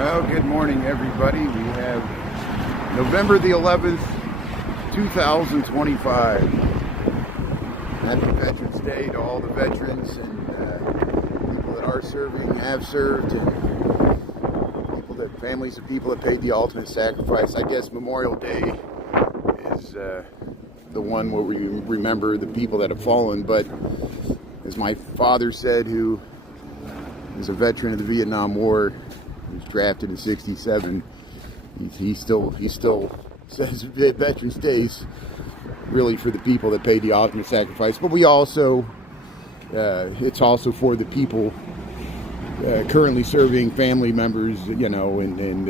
Well, good morning, everybody. We have November the 11th, 2025. Happy Veterans Day to all the veterans and people that are serving, have served, and people that, families of people that paid the ultimate sacrifice. I guess Memorial Day is the one where we remember the people that have fallen, but as my father said, who is a veteran of the Vietnam War, he was drafted in '67. He still says Veterans Day's really for the people that paid the ultimate sacrifice. But we also, it's also for the people currently serving, family members, you know, and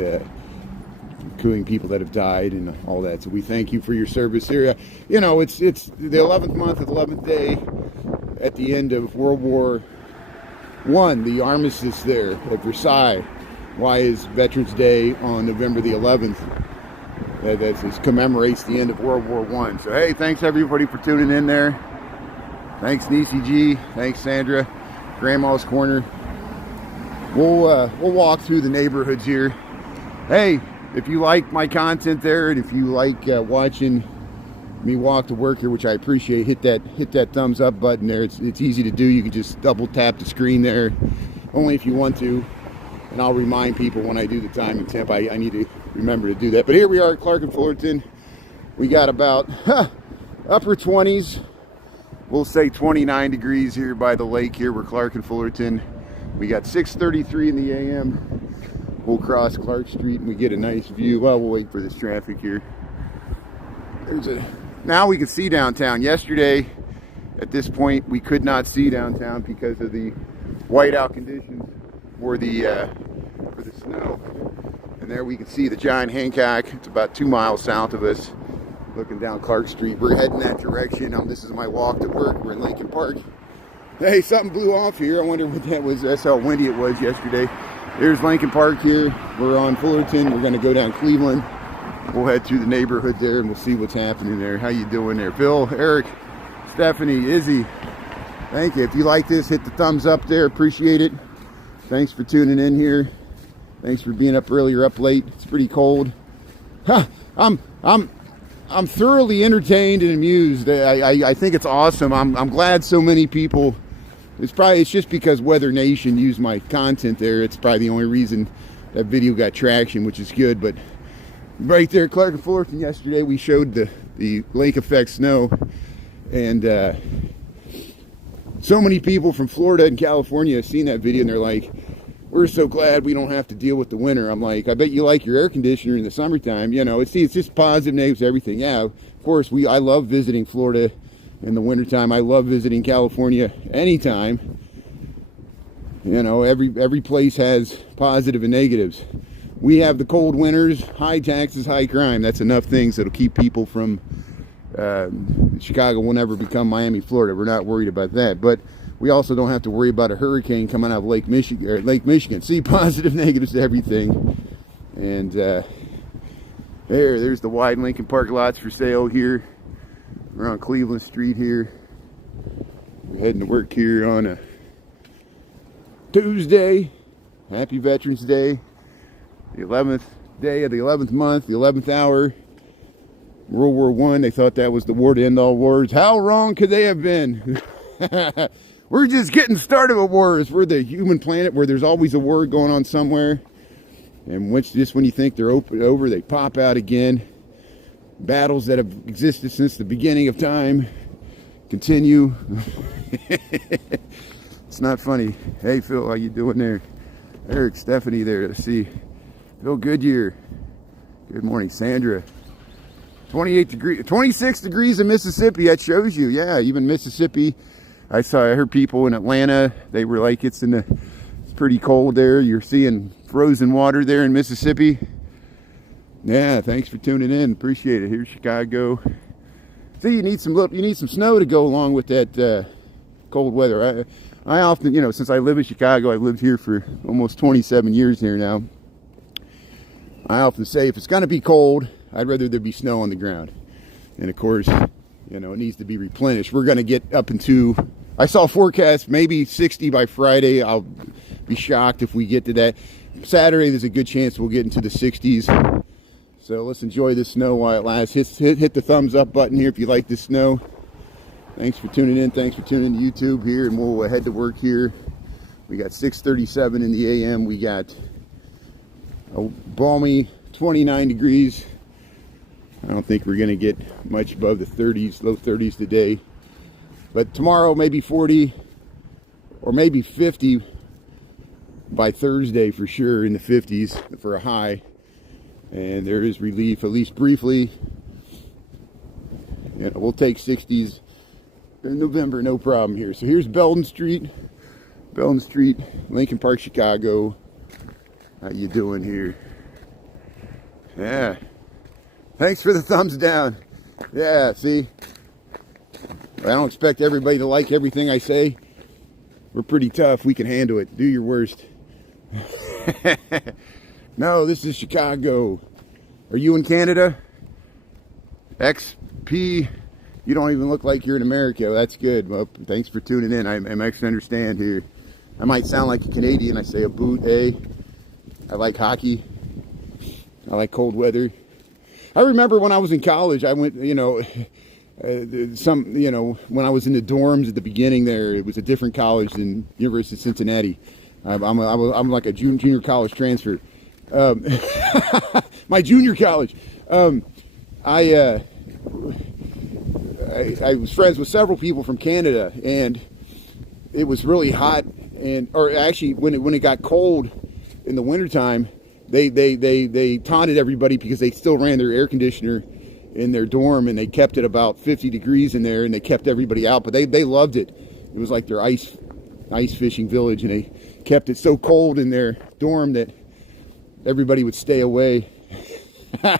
including people that have died and all that. So we thank you for your service here. You know, it's the 11th month, the 11th day at the end of World War I, the armistice there at Versailles. Why is Veterans Day on November the 11th? That commemorates the end of World War I. So hey, thanks everybody for tuning in there. Thanks Nisi G. Thanks Sandra. Grandma's Corner. We'll walk through the neighborhoods here. Hey, if you like my content there, and if you like watching me walk to work here, which I appreciate, hit that thumbs up button there. It's easy to do. You can just double tap the screen there, only if you want to. And I'll remind people when I do the time and temp. I need to remember to do that. But here we are at Clark and Fullerton. We got about upper 20s. We'll say 29 degrees here by the lake here. We're Clark and Fullerton. We got 6:33 in the a.m. We'll cross Clark Street and we get a nice view. Well, we'll wait for this traffic here. Now we can see downtown. Yesterday, at this point, we could not see downtown because of the whiteout conditions for the snow. And there we can see the giant Hancock. It's about 2 miles south of us, looking down Clark Street. We're heading that direction. This is my walk to work. We're in Lincoln Park. Hey, something blew off here. I wonder what that was. That's how windy it was yesterday. There's Lincoln Park here. We're on Fullerton. We're going to go down Cleveland. We'll head through the neighborhood there and we'll see what's happening there. How you doing there? Phil, Eric, Stephanie, Izzy. Thank you. If you like this, hit the thumbs up there. Appreciate it. Thanks for tuning in here. Thanks for being up early or up late. It's pretty cold. I'm thoroughly entertained and amused. I think it's awesome. I'm glad so many people. It's just because Weather Nation used my content there. It's probably the only reason that video got traction, which is good. But right there, Clark and Fullerton yesterday, we showed the lake effect snow, and so many people from Florida and California have seen that video and they're like, we're so glad we don't have to deal with the winter. I'm like, I bet you like your air conditioner in the summertime. You know, it's just positive, negatives, everything. Yeah, of course, I love visiting Florida in the wintertime. I love visiting California anytime. You know, every place has positive and negatives. We have the cold winters, high taxes, high crime. That's enough things that'll keep people from Chicago will never become Miami, Florida. We're not worried about that. But we also don't have to worry about a hurricane coming out of Lake Michigan. See, positive, negatives to everything. And there's the wide Lincoln Park lots for sale here. We're on Cleveland Street here. We're heading to work here on a Tuesday. Happy Veterans Day. The 11th day of the 11th month, the 11th hour. World War I, they thought that was the war to end all wars. How wrong could they have been? We're just getting started with wars. We're the human planet where there's always a war going on somewhere. And just when you think they're over, they pop out again. Battles that have existed since the beginning of time continue. It's not funny. Hey, Phil, how you doing there? Eric, Stephanie there. Let's see. Phil Goodyear. Good morning, Sandra. 26 degrees in Mississippi. That shows you. Yeah, even Mississippi. I heard people in Atlanta. They were like, it's pretty cold there. You're seeing frozen water there in Mississippi. Yeah, thanks for tuning in. Appreciate it. Here's Chicago. See, you need some snow to go along with that cold weather. I often, you know, since I live in Chicago, I've lived here for almost 27 years here now. I often say if it's going to be cold, I'd rather there be snow on the ground. And of course, you know, it needs to be replenished. We're going to get up into I saw forecast maybe 60 by Friday. I'll be shocked if we get to that. Saturday, there's a good chance we'll get into the 60s. So let's enjoy this snow while it lasts. Hit the thumbs up button here if you like this snow. Thanks for tuning in. Thanks for tuning in to YouTube here, and we'll head to work here. We got 6:37 in the AM. We got a balmy 29 degrees. I don't think we're going to get much above the 30s, low 30s today. But tomorrow, maybe 40 or maybe 50 by Thursday for sure, in the 50s for a high. And there is relief, at least briefly. And we'll take 60s in November, no problem here. So here's Belden Street, Lincoln Park, Chicago. How you doing here? Yeah. Thanks for the thumbs down. Yeah, see? I don't expect everybody to like everything I say. We're pretty tough. We can handle it. Do your worst. No, this is Chicago. Are you in Canada? XP. You don't even look like you're in America. Well, that's good. Well, thanks for tuning in. I'm actually understand here. I might sound like a Canadian. I say a boot, eh? I like hockey. I like cold weather. I remember when I was in college, I went, when I was in the dorms at the beginning there, it was a different college than University of Cincinnati. I'm like a junior college transfer. My junior college. I was friends with several people from Canada, and it was really hot. Or actually, when it got cold in the wintertime, they taunted everybody because they still ran their air conditioner in their dorm, and they kept it about 50 degrees in there, and they kept everybody out. But they loved it. It was like their ice fishing village, and they kept it so cold in their dorm that everybody would stay away. So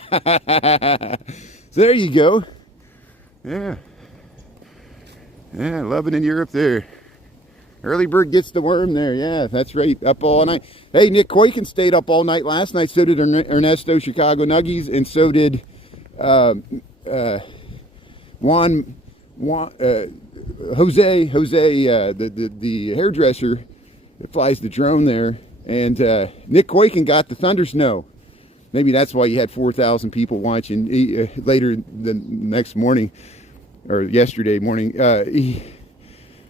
there you go. Yeah, loving in Europe there. Early bird gets the worm there. Yeah, that's right. Up all night. Hey, Nick Koiken stayed up all night last night. So did Ernesto Chicago Nuggies, and so did Jose, the hairdresser that flies the drone there. And Nick Koiken got the thunder snow. Maybe that's why you had 4,000 people watching. Later the next morning, or yesterday morning,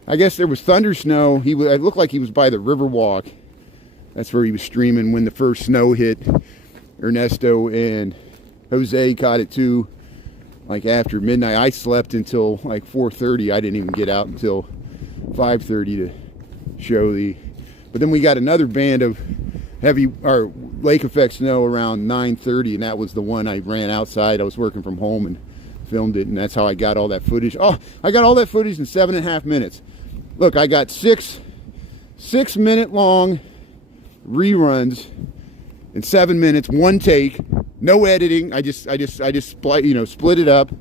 I guess there was thunder snow. It looked like he was by the Riverwalk. That's where he was streaming when the first snow hit. Ernesto and Jose caught it too, like after midnight. I slept until like 4:30. I didn't even get out until 5:30 to show the. But then we got another band of lake effect snow around 9:30, and that was the one I ran outside. I was working from home and filmed it, and that's how I got all that footage. Oh, I got all that footage in 7.5 minutes. Look, I got 6-minute long reruns in 7 minutes, one take, no editing. I just split it up,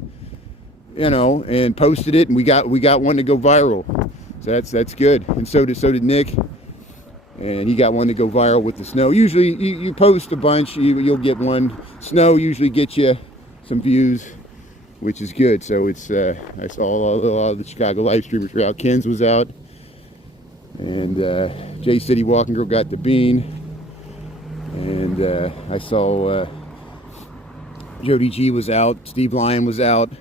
and posted it, and we got one to go viral. So that's good. And so did Nick. And he got one to go viral with the snow. Usually you post a bunch, you'll get one. Snow usually gets you some views, which is good. So it's I saw a lot of the Chicago live streamers were out. Ken's was out, and J City Walking Girl got the bean, and I saw Jody G was out. Steve Lyon was out.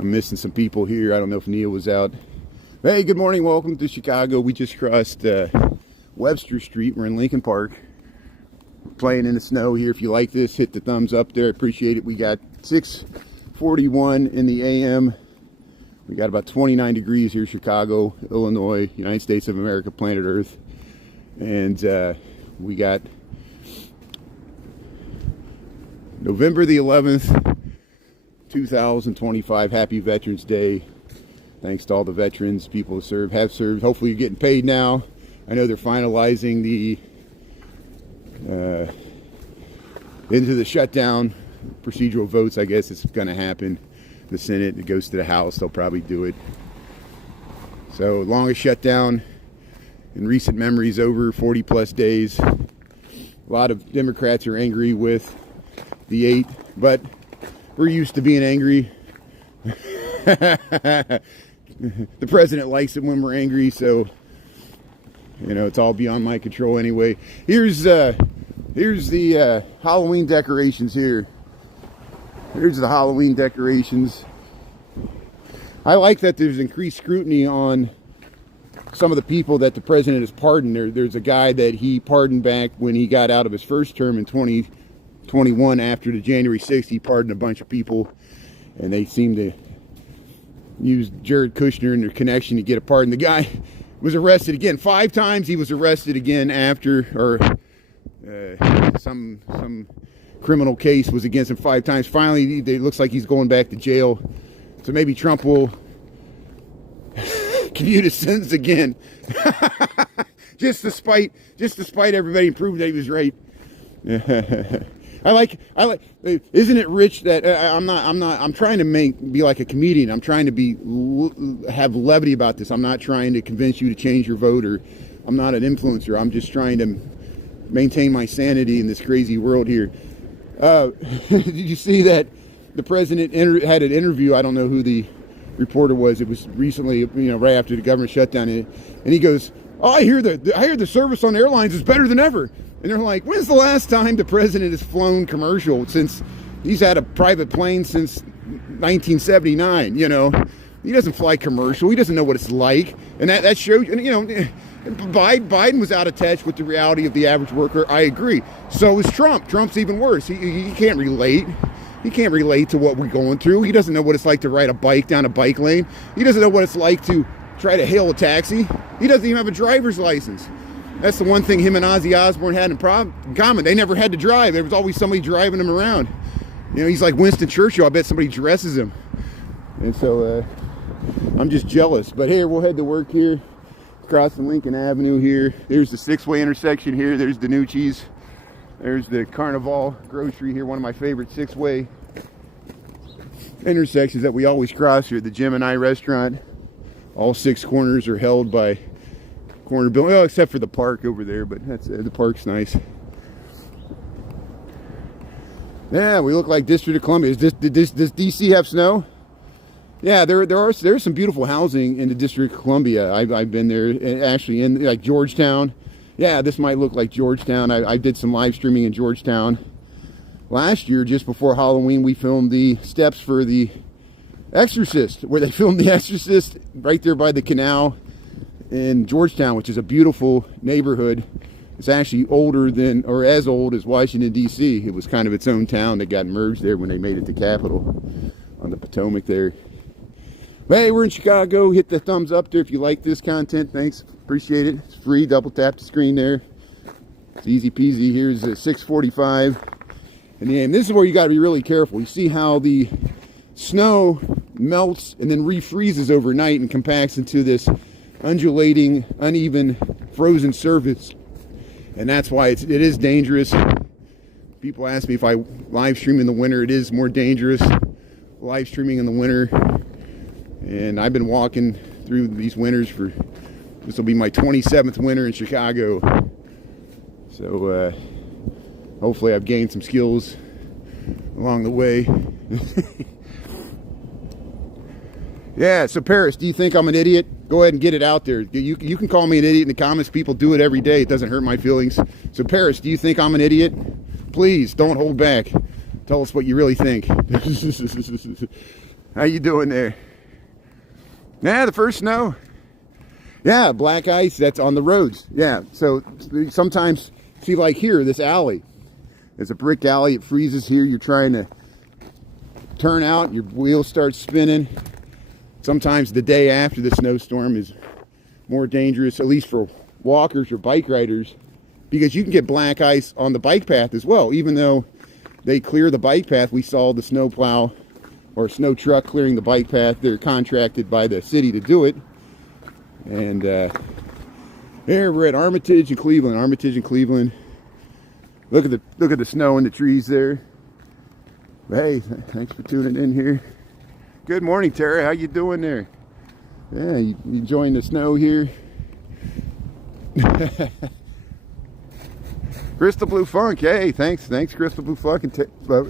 I'm missing some people here. I don't know if Neil was out. Hey, good morning. Welcome to Chicago. We just crossed Webster Street. We're in Lincoln Park. We're playing in the snow here. If you like this, hit the thumbs up there. I appreciate it. We got 6:41 in the AM. We got about 29 degrees here, Chicago, Illinois, United States of America, planet Earth. And we got November the 11th, 2025. Happy Veterans Day. Thanks to all the veterans, people who have served. Hopefully you're getting paid now. I know they're finalizing the into the shutdown procedural votes. I guess it's going to happen. The Senate, it goes to the House. They'll probably do it. So longest shutdown in recent memory is over, 40 plus days. A lot of Democrats are angry with the 8, but we're used to being angry. the president likes it when we're angry, so you know, it's all beyond my control anyway. Here's the Halloween decorations here. Here's the Halloween decorations. I like that there's increased scrutiny on some of the people that the president has pardoned. There's a guy that he pardoned back when he got out of his first term in 2021 after the January 6th. He pardoned a bunch of people, and they seem to use Jared Kushner and their connection to get a pardon. The guy was arrested again 5 times. He was arrested again after, or some criminal case was against him 5 times. Finally, it looks like he's going back to jail. So maybe Trump will commute his sentence again, just to spite everybody and prove that he was right. I like. Isn't it rich that I'm trying to be like a comedian. I'm trying to have levity about this. I'm not trying to convince you to change your vote, or I'm not an influencer. I'm just trying to maintain my sanity in this crazy world here. Did you see that the president had an interview? I don't know who the reporter was. It was recently, you know, right after the government shutdown, and he goes, "Oh, I hear the service on airlines is better than ever." And they're like, "When's the last time the president has flown commercial? Since he's had a private plane since 1979. You know, he doesn't fly commercial. He doesn't know what it's like." And that shows, you know, Biden was out of touch with the reality of the average worker. I agree. So is Trump. Trump's even worse. He can't relate. He can't relate to what we're going through. He doesn't know what it's like to ride a bike down a bike lane. He doesn't know what it's like to try to hail a taxi. He doesn't even have a driver's license. That's the one thing him and Ozzy Osbourne had in common. They never had to drive. There was always somebody driving him around. You know, he's like Winston Churchill. I bet somebody dresses him. And so I'm just jealous. But here, we'll head to work here. Crossing Lincoln Avenue here. There's the 6-way intersection here. There's Danucci's. There's the Carnival Grocery here. One of my favorite 6-way intersections that we always cross here. The Gemini Restaurant. All 6 corners are held by corner building, well, except for the park over there, but that's the park's nice. Yeah, we look like District of Columbia. Does DC have snow? Yeah, there's some beautiful housing in the District of Columbia. I've been there, actually, in like Georgetown. Yeah, this might look like Georgetown. I did some live streaming in Georgetown last year. Just before Halloween, we filmed the steps for The Exorcist, where they filmed The Exorcist right there by the canal in Georgetown, which is a beautiful neighborhood. It's actually older than, or as old as Washington, D.C. It was kind of its own town that got merged there when they made it the capital on the Potomac there. But hey, we're in Chicago. Hit the thumbs up there if you like this content. Thanks. Appreciate it. It's free. Double tap the screen there. It's easy peasy. Here's 6:45 in the AM. This is where you got to be really careful. You see how the snow melts and then refreezes overnight and compacts into this undulating, uneven, frozen surface. And that's why it is dangerous. People ask me if I live stream in the winter. It is more dangerous live streaming in the winter. And I've been walking through these winters for, this will be my 27th winter in Chicago. So hopefully I've gained some skills along the way. Yeah, so Paris, do you think I'm an idiot? Go ahead and get it out there. You can call me an idiot in the comments. People do it every day. It doesn't hurt my feelings. So Paris, do you think I'm an idiot? Please, don't hold back. Tell us what you really think. How you doing there? Yeah, the first snow. Yeah, black ice, that's on the roads. Yeah, so sometimes, see like here, this alley. It's a brick alley. It freezes here. You're trying to turn out. Your wheels start spinning. Sometimes the day after the snowstorm is more dangerous, at least for walkers or bike riders, because you can get black ice on the bike path as well. Even though they clear the bike path, we saw the snow plow or snow truck clearing the bike path. They're contracted by the city to do it. And here we're at Armitage and Cleveland. Armitage and Cleveland. Look at the snow and the trees there. But hey, thanks for tuning in here. Good morning, Tara. How you doing there? Yeah, you enjoying the snow here? Crystal Blue Funk. Hey, thanks, Crystal Blue Funk and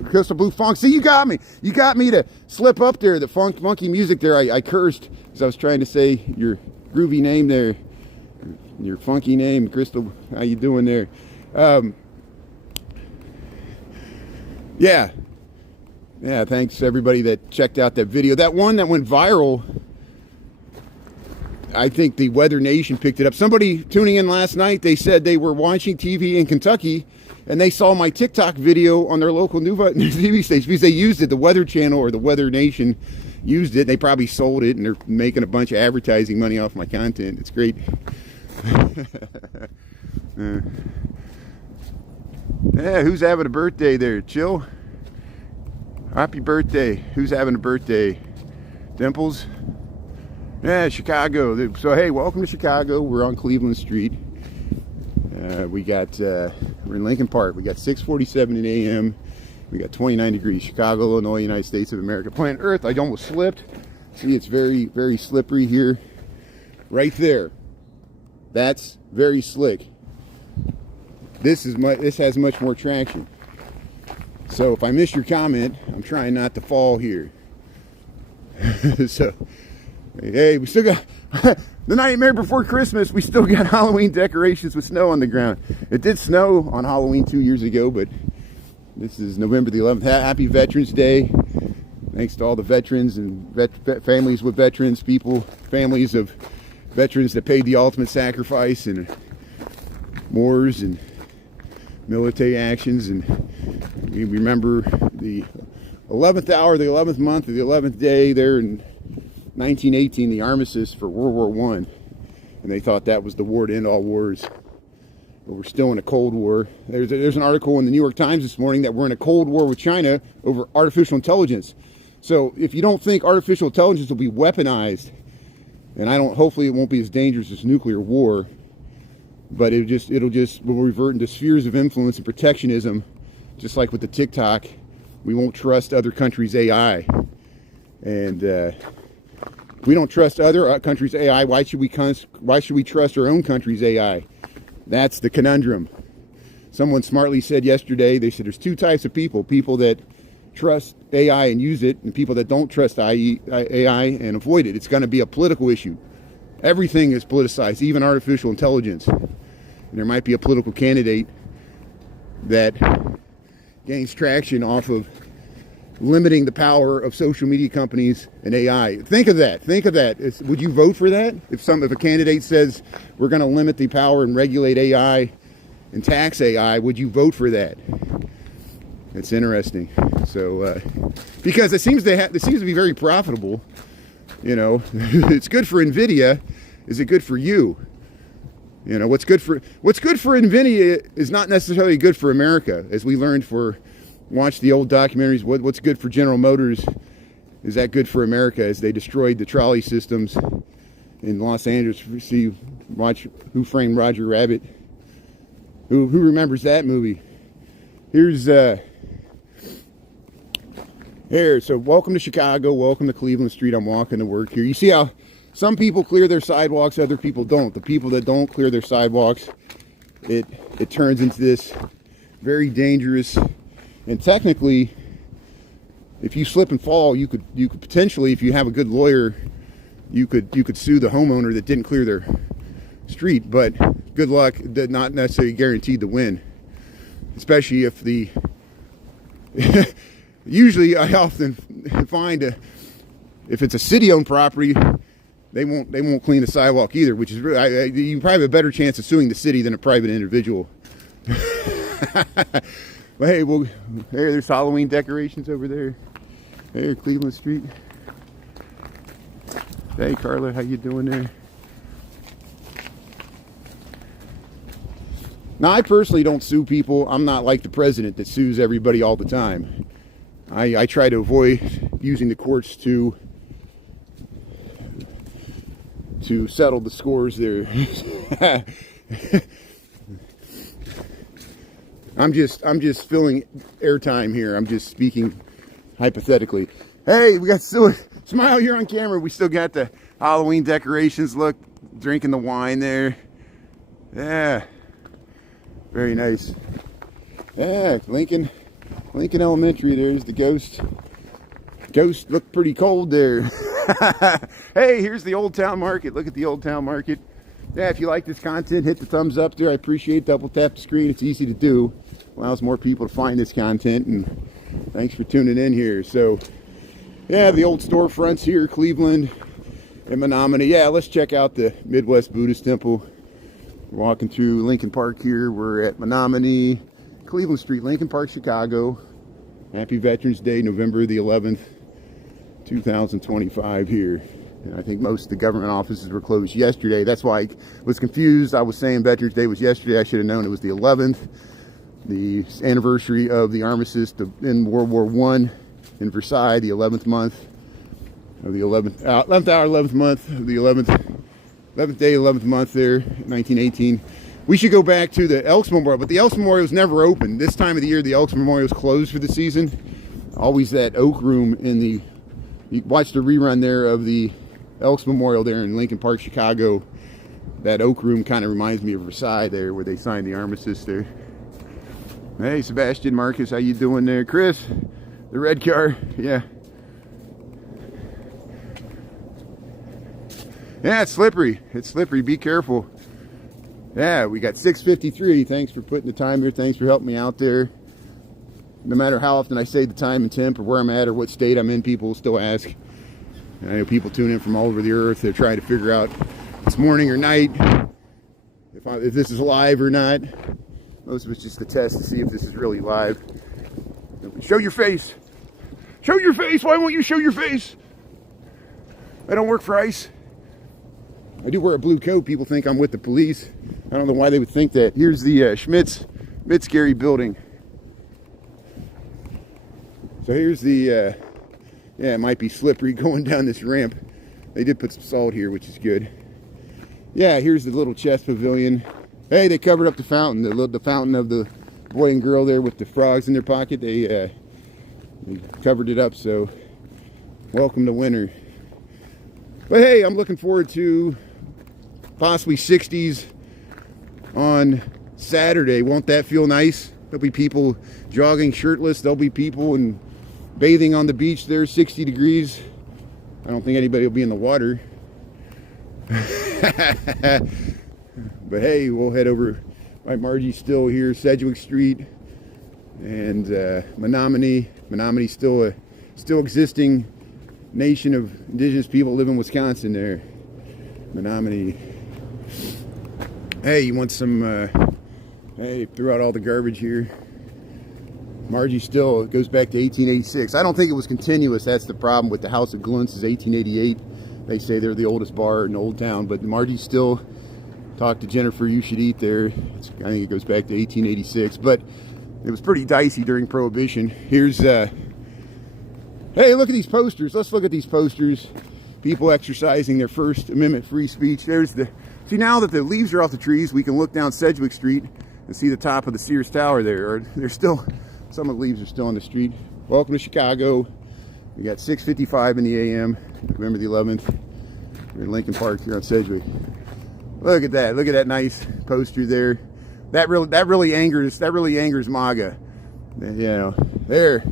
Crystal Blue Funk. See, you got me to slip up there. The funky music there. I cursed because I was trying to say your groovy name there, your funky name, Crystal. How you doing there? Yeah. Thanks everybody that checked out that video. That one that went viral. I think the Weather Nation picked it up. Somebody tuning in last night, they said they were watching TV in Kentucky and they saw my TikTok video on their local new TV station because they used it. The Weather Channel or the Weather Nation used it. They probably sold it and they're making a bunch of advertising money off my content. It's great. Yeah, who's having a birthday there? Chill. Happy birthday. Who's having a birthday? Dimples? Yeah, Chicago. So hey, welcome to Chicago. We're on Cleveland Street. We're in Lincoln Park. We got 6:47 a.m. We got 29 degrees. Chicago, Illinois, United States of America. Planet Earth. I almost slipped. See, it's very, very slippery here. Right there. That's very slick. This has much more traction. So if I miss your comment, I'm trying not to fall here. So. Hey, we still got the nightmare before Christmas. We still got Halloween decorations with snow on the ground. It did snow on Halloween 2 years ago, but this is November the 11th. Happy Veterans Day. Thanks to all the veterans and families with veterans, families of veterans that paid the ultimate sacrifice in wars and military actions. And we remember the 11th hour, the 11th month, of the 11th day there in 1918, the armistice for World War I, and they thought that was the war to end all wars. But we're still in a Cold War. There's an article in the New York Times this morning that we're in a Cold War with China over artificial intelligence. So if you don't think artificial intelligence will be weaponized, and hopefully it won't be as dangerous as nuclear war, but will revert into spheres of influence and protectionism, just like with the TikTok. We won't trust other countries' AI, and we don't trust other countries' AI. Why should we trust our own country's AI? That's the conundrum. Someone smartly said yesterday, they said there's two types of people that trust AI and use it, and people that don't trust AI and avoid it. It's going to be a political issue. Everything is politicized, even artificial intelligence. And there might be a political candidate that gains traction off of limiting the power of social media companies and AI. Think of that. Would you vote for that? If a candidate says we're going to limit the power and regulate AI and tax AI, would you vote for that? That's interesting. So, because it seems to be very profitable. You know, it's good for NVIDIA. Is it good for you? You know, what's good for NVIDIA is not necessarily good for America, as we learned watch the old documentaries. What's good for General Motors, is that good for America, as they destroyed the trolley systems in Los Angeles. Watch Who Framed Roger Rabbit. Who remembers that movie? So welcome to Chicago, welcome to Cleveland Street. I'm walking to work here. You see how some people clear their sidewalks, other people don't. The people that don't clear their sidewalks, it turns into this very dangerous. And technically, if you slip and fall, you could potentially, if you have a good lawyer, you could sue the homeowner that didn't clear their street. But good luck, not necessarily guaranteed to win. Especially if usually I often find if it's a city-owned property, they won't clean the sidewalk either, which is really, you probably have a better chance of suing the city than a private individual. But hey, there's Halloween decorations over there. Hey, Cleveland Street. Hey, Carla, how you doing there? Now, I personally don't sue people. I'm not like the president that sues everybody all the time. I try to avoid using the courts to settle the scores there. I'm just filling airtime here. I'm just speaking hypothetically. Hey, we got smile, you're on camera. We still got the Halloween decorations. Look, drinking the wine there. Yeah, very nice. Yeah, Lincoln Elementary. There's the ghost. Ghost looked pretty cold there. Hey, here's the Old Town Market. Look at the Old Town Market. Yeah, if you like this content, hit the thumbs up there. I appreciate it. Double tap the screen. It's easy to do. Allows more people to find this content. And thanks for tuning in here. So, yeah, the old storefronts here, Cleveland and Menominee. Yeah, let's check out the Midwest Buddhist Temple. We're walking through Lincoln Park here. We're at Menominee, Cleveland Street, Lincoln Park, Chicago. Happy Veterans Day, November the 11th, 2025 here. And I think most of the government offices were closed yesterday. That's why I was confused. I was saying Veterans Day was yesterday. I should have known it was the 11th, the anniversary of the armistice in World War I in Versailles, the 11th month of the 11th hour, 11th month of the 11th day, 11th month there, 1918. We should go back to the Elks Memorial, but the Elks Memorial was never open. This time of the year, the Elks Memorial is closed for the season. Always that oak room in the, you watch the rerun there of the Elks Memorial there in Lincoln Park, Chicago. That oak room kind of reminds me of Versailles there, where they signed the armistice there. Hey, Sebastian, Marcus, how you doing there? Chris, the red car, yeah. Yeah, it's slippery. It's slippery. Be careful. Yeah, we got 6:53. Thanks for putting the time here. Thanks for helping me out there. No matter how often I say the time and temp or where I'm at or what state I'm in, people will still ask. And I know people tune in from all over the earth. They're trying to figure out if it's morning or night, if this is live or not. Most of it's just a test to see if this is really live. Show your face. Show your face. Why won't you show your face? I don't work for ICE. I do wear a blue coat. People think I'm with the police. I don't know why they would think that. Here's the Schmitz Gary building. So here's the, yeah, it might be slippery going down this ramp. They did put some salt here, which is good. Yeah, here's the little chess pavilion. Hey, they covered up the fountain, the fountain of the boy and girl there with the frogs in their pocket. They covered it up, so welcome to winter. But hey, I'm looking forward to possibly 60s on Saturday. Won't that feel nice? There'll be people jogging shirtless. There'll be people and bathing on the beach there, 60 degrees. I don't think anybody will be in the water. But hey, we'll head over by Margie still here, Sedgwick Street, and Menominee. Menominee still existing nation of indigenous people live in Wisconsin there. Menominee. Hey, you want some, hey, threw out all the garbage here. Margie still, it goes back to 1886. I don't think it was continuous. That's the problem with the House of Glunts is 1888. They say they're the oldest bar in Old Town, but Margie still talked to Jennifer, you should eat there. I think it goes back to 1886, but it was pretty dicey during Prohibition. Here's, hey, look at these posters. Let's look at these posters. People exercising their First Amendment free speech. There's the, see now that the leaves are off the trees, we can look down Sedgwick Street and see the top of the Sears Tower there. Or there's still, some of the leaves are still on the street. Welcome to Chicago. We got 6:55 in the AM, November the 11th. We're in Lincoln Park here on Sedgwick. Look at that. Look at that nice poster there. That really angers MAGA. You know, there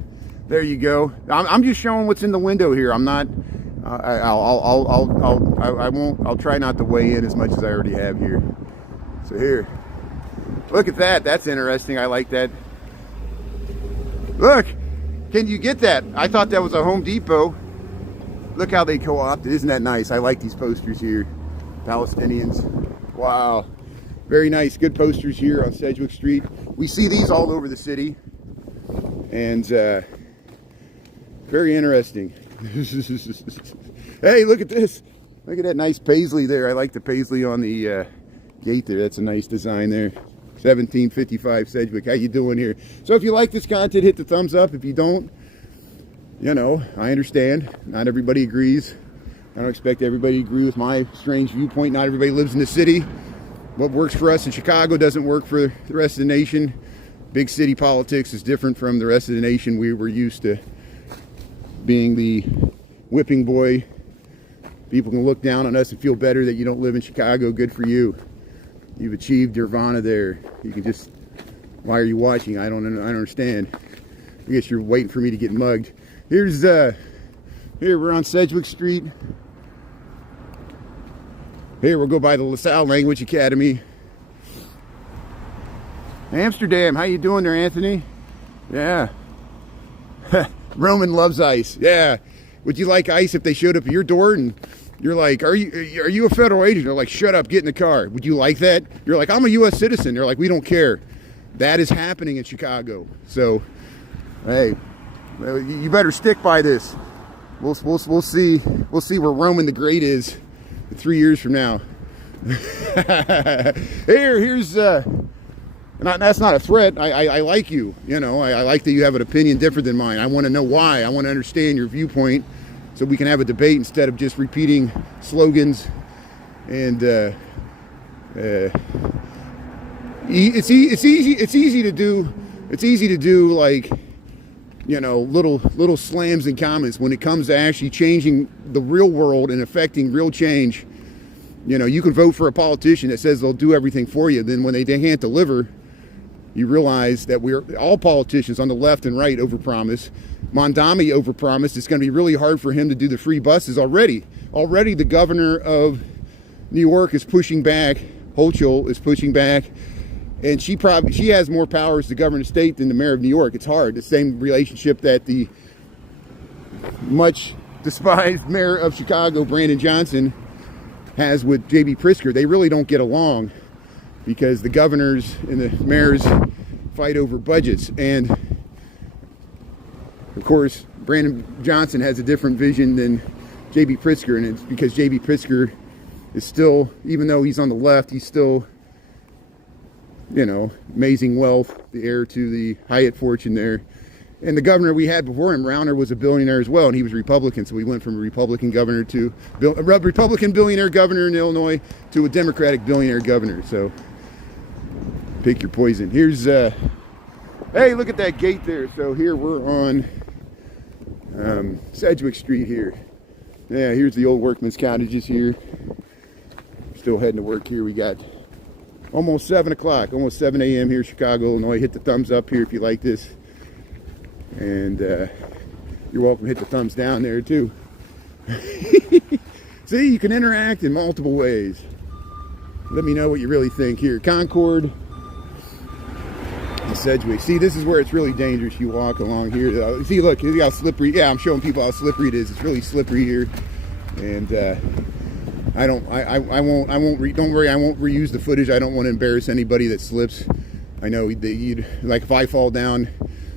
you go. I'm just showing what's in the window here. I'm not. I'll try not to weigh in as much as I already have here. So here, look at that. That's interesting. I like that. Look, can you get that? I thought that was a Home Depot. Look how they co-opted. Isn't that nice? I like these posters here. Palestinians. Wow. Very nice. Good posters here on Sedgwick Street. We see these all over the city. And very interesting. Hey, look at this. Look at that nice paisley there. I like the paisley on the gate there. That's a nice design there. 1755 Sedgwick. How you doing here? So if you like this content, hit the thumbs up. If you don't, you know, I understand. Not everybody agrees. I don't expect everybody to agree with my strange viewpoint. Not everybody lives in the city. What works for us in Chicago doesn't work for the rest of the nation. Big city politics is different from the rest of the nation. We were used to being the whipping boy. People can look down on us and feel better that you don't live in Chicago. Good for you. You've achieved nirvana there. You can just Why are you watching? I don't understand. I guess you're waiting for me to get mugged. Here's here we're on Sedgwick Street. Here we'll go by the LaSalle Language Academy. Amsterdam, how you doing there, Anthony? Yeah. Roman loves ice. Yeah. Would you like ice if they showed up at your door and you're like, are you a federal agent? They're like, shut up, get in the car. Would you like that? You're like, I'm a U.S. citizen. They're like, we don't care. That is happening in Chicago. So, hey, you better stick by this. We'll see where Roman the Great is 3 years from now. Here's that's not a threat. I like you. You know, I like that you have an opinion different than mine. I want to know why. I want to understand your viewpoint so we can have a debate instead of just repeating slogans. And it's easy to do like, you know, little slams and comments. When it comes to actually changing the real world and affecting real change, you know, you can vote for a politician that says they'll do everything for you. Then when they can't deliver, you realize that all politicians on the left and right overpromise. Mondami overpromised. It's going to be really hard for him to do the free buses already. Already the governor of New York is pushing back. Hochul is pushing back. And she has more power as the governor of the state than the mayor of New York. It's hard. The same relationship that the much despised mayor of Chicago, Brandon Johnson, has with J.B. Pritzker. They really don't get along because the governors and the mayors fight over budgets. And of course, Brandon Johnson has a different vision than J.B. Pritzker, and it's because J.B. Pritzker is still, even though he's on the left, he's still, you know, amazing wealth, the heir to the Hyatt fortune there. And the governor we had before him, Rauner, was a billionaire as well, and he was Republican. So we went from a Republican governor to a Republican billionaire governor in Illinois to a Democratic billionaire governor. So pick your poison. Here's, hey, look at that gate there. So here we're on Sedgwick Street here. Yeah, here's the old workman's cottages here. Still heading to work here. We got almost 7 o'clock, almost 7 a.m. here, Chicago, Illinois. Hit the thumbs up here if you like this. And you're welcome to hit the thumbs down there too. See, you can interact in multiple ways. Let me know what you really think here. Concord and Sedgwick. See, this is where it's really dangerous. You walk along here. See, look, see how slippery. Yeah, I'm showing people how slippery it is. It's really slippery here. And don't worry, I won't reuse the footage. I don't want to embarrass anybody that slips. I know like if I fall down,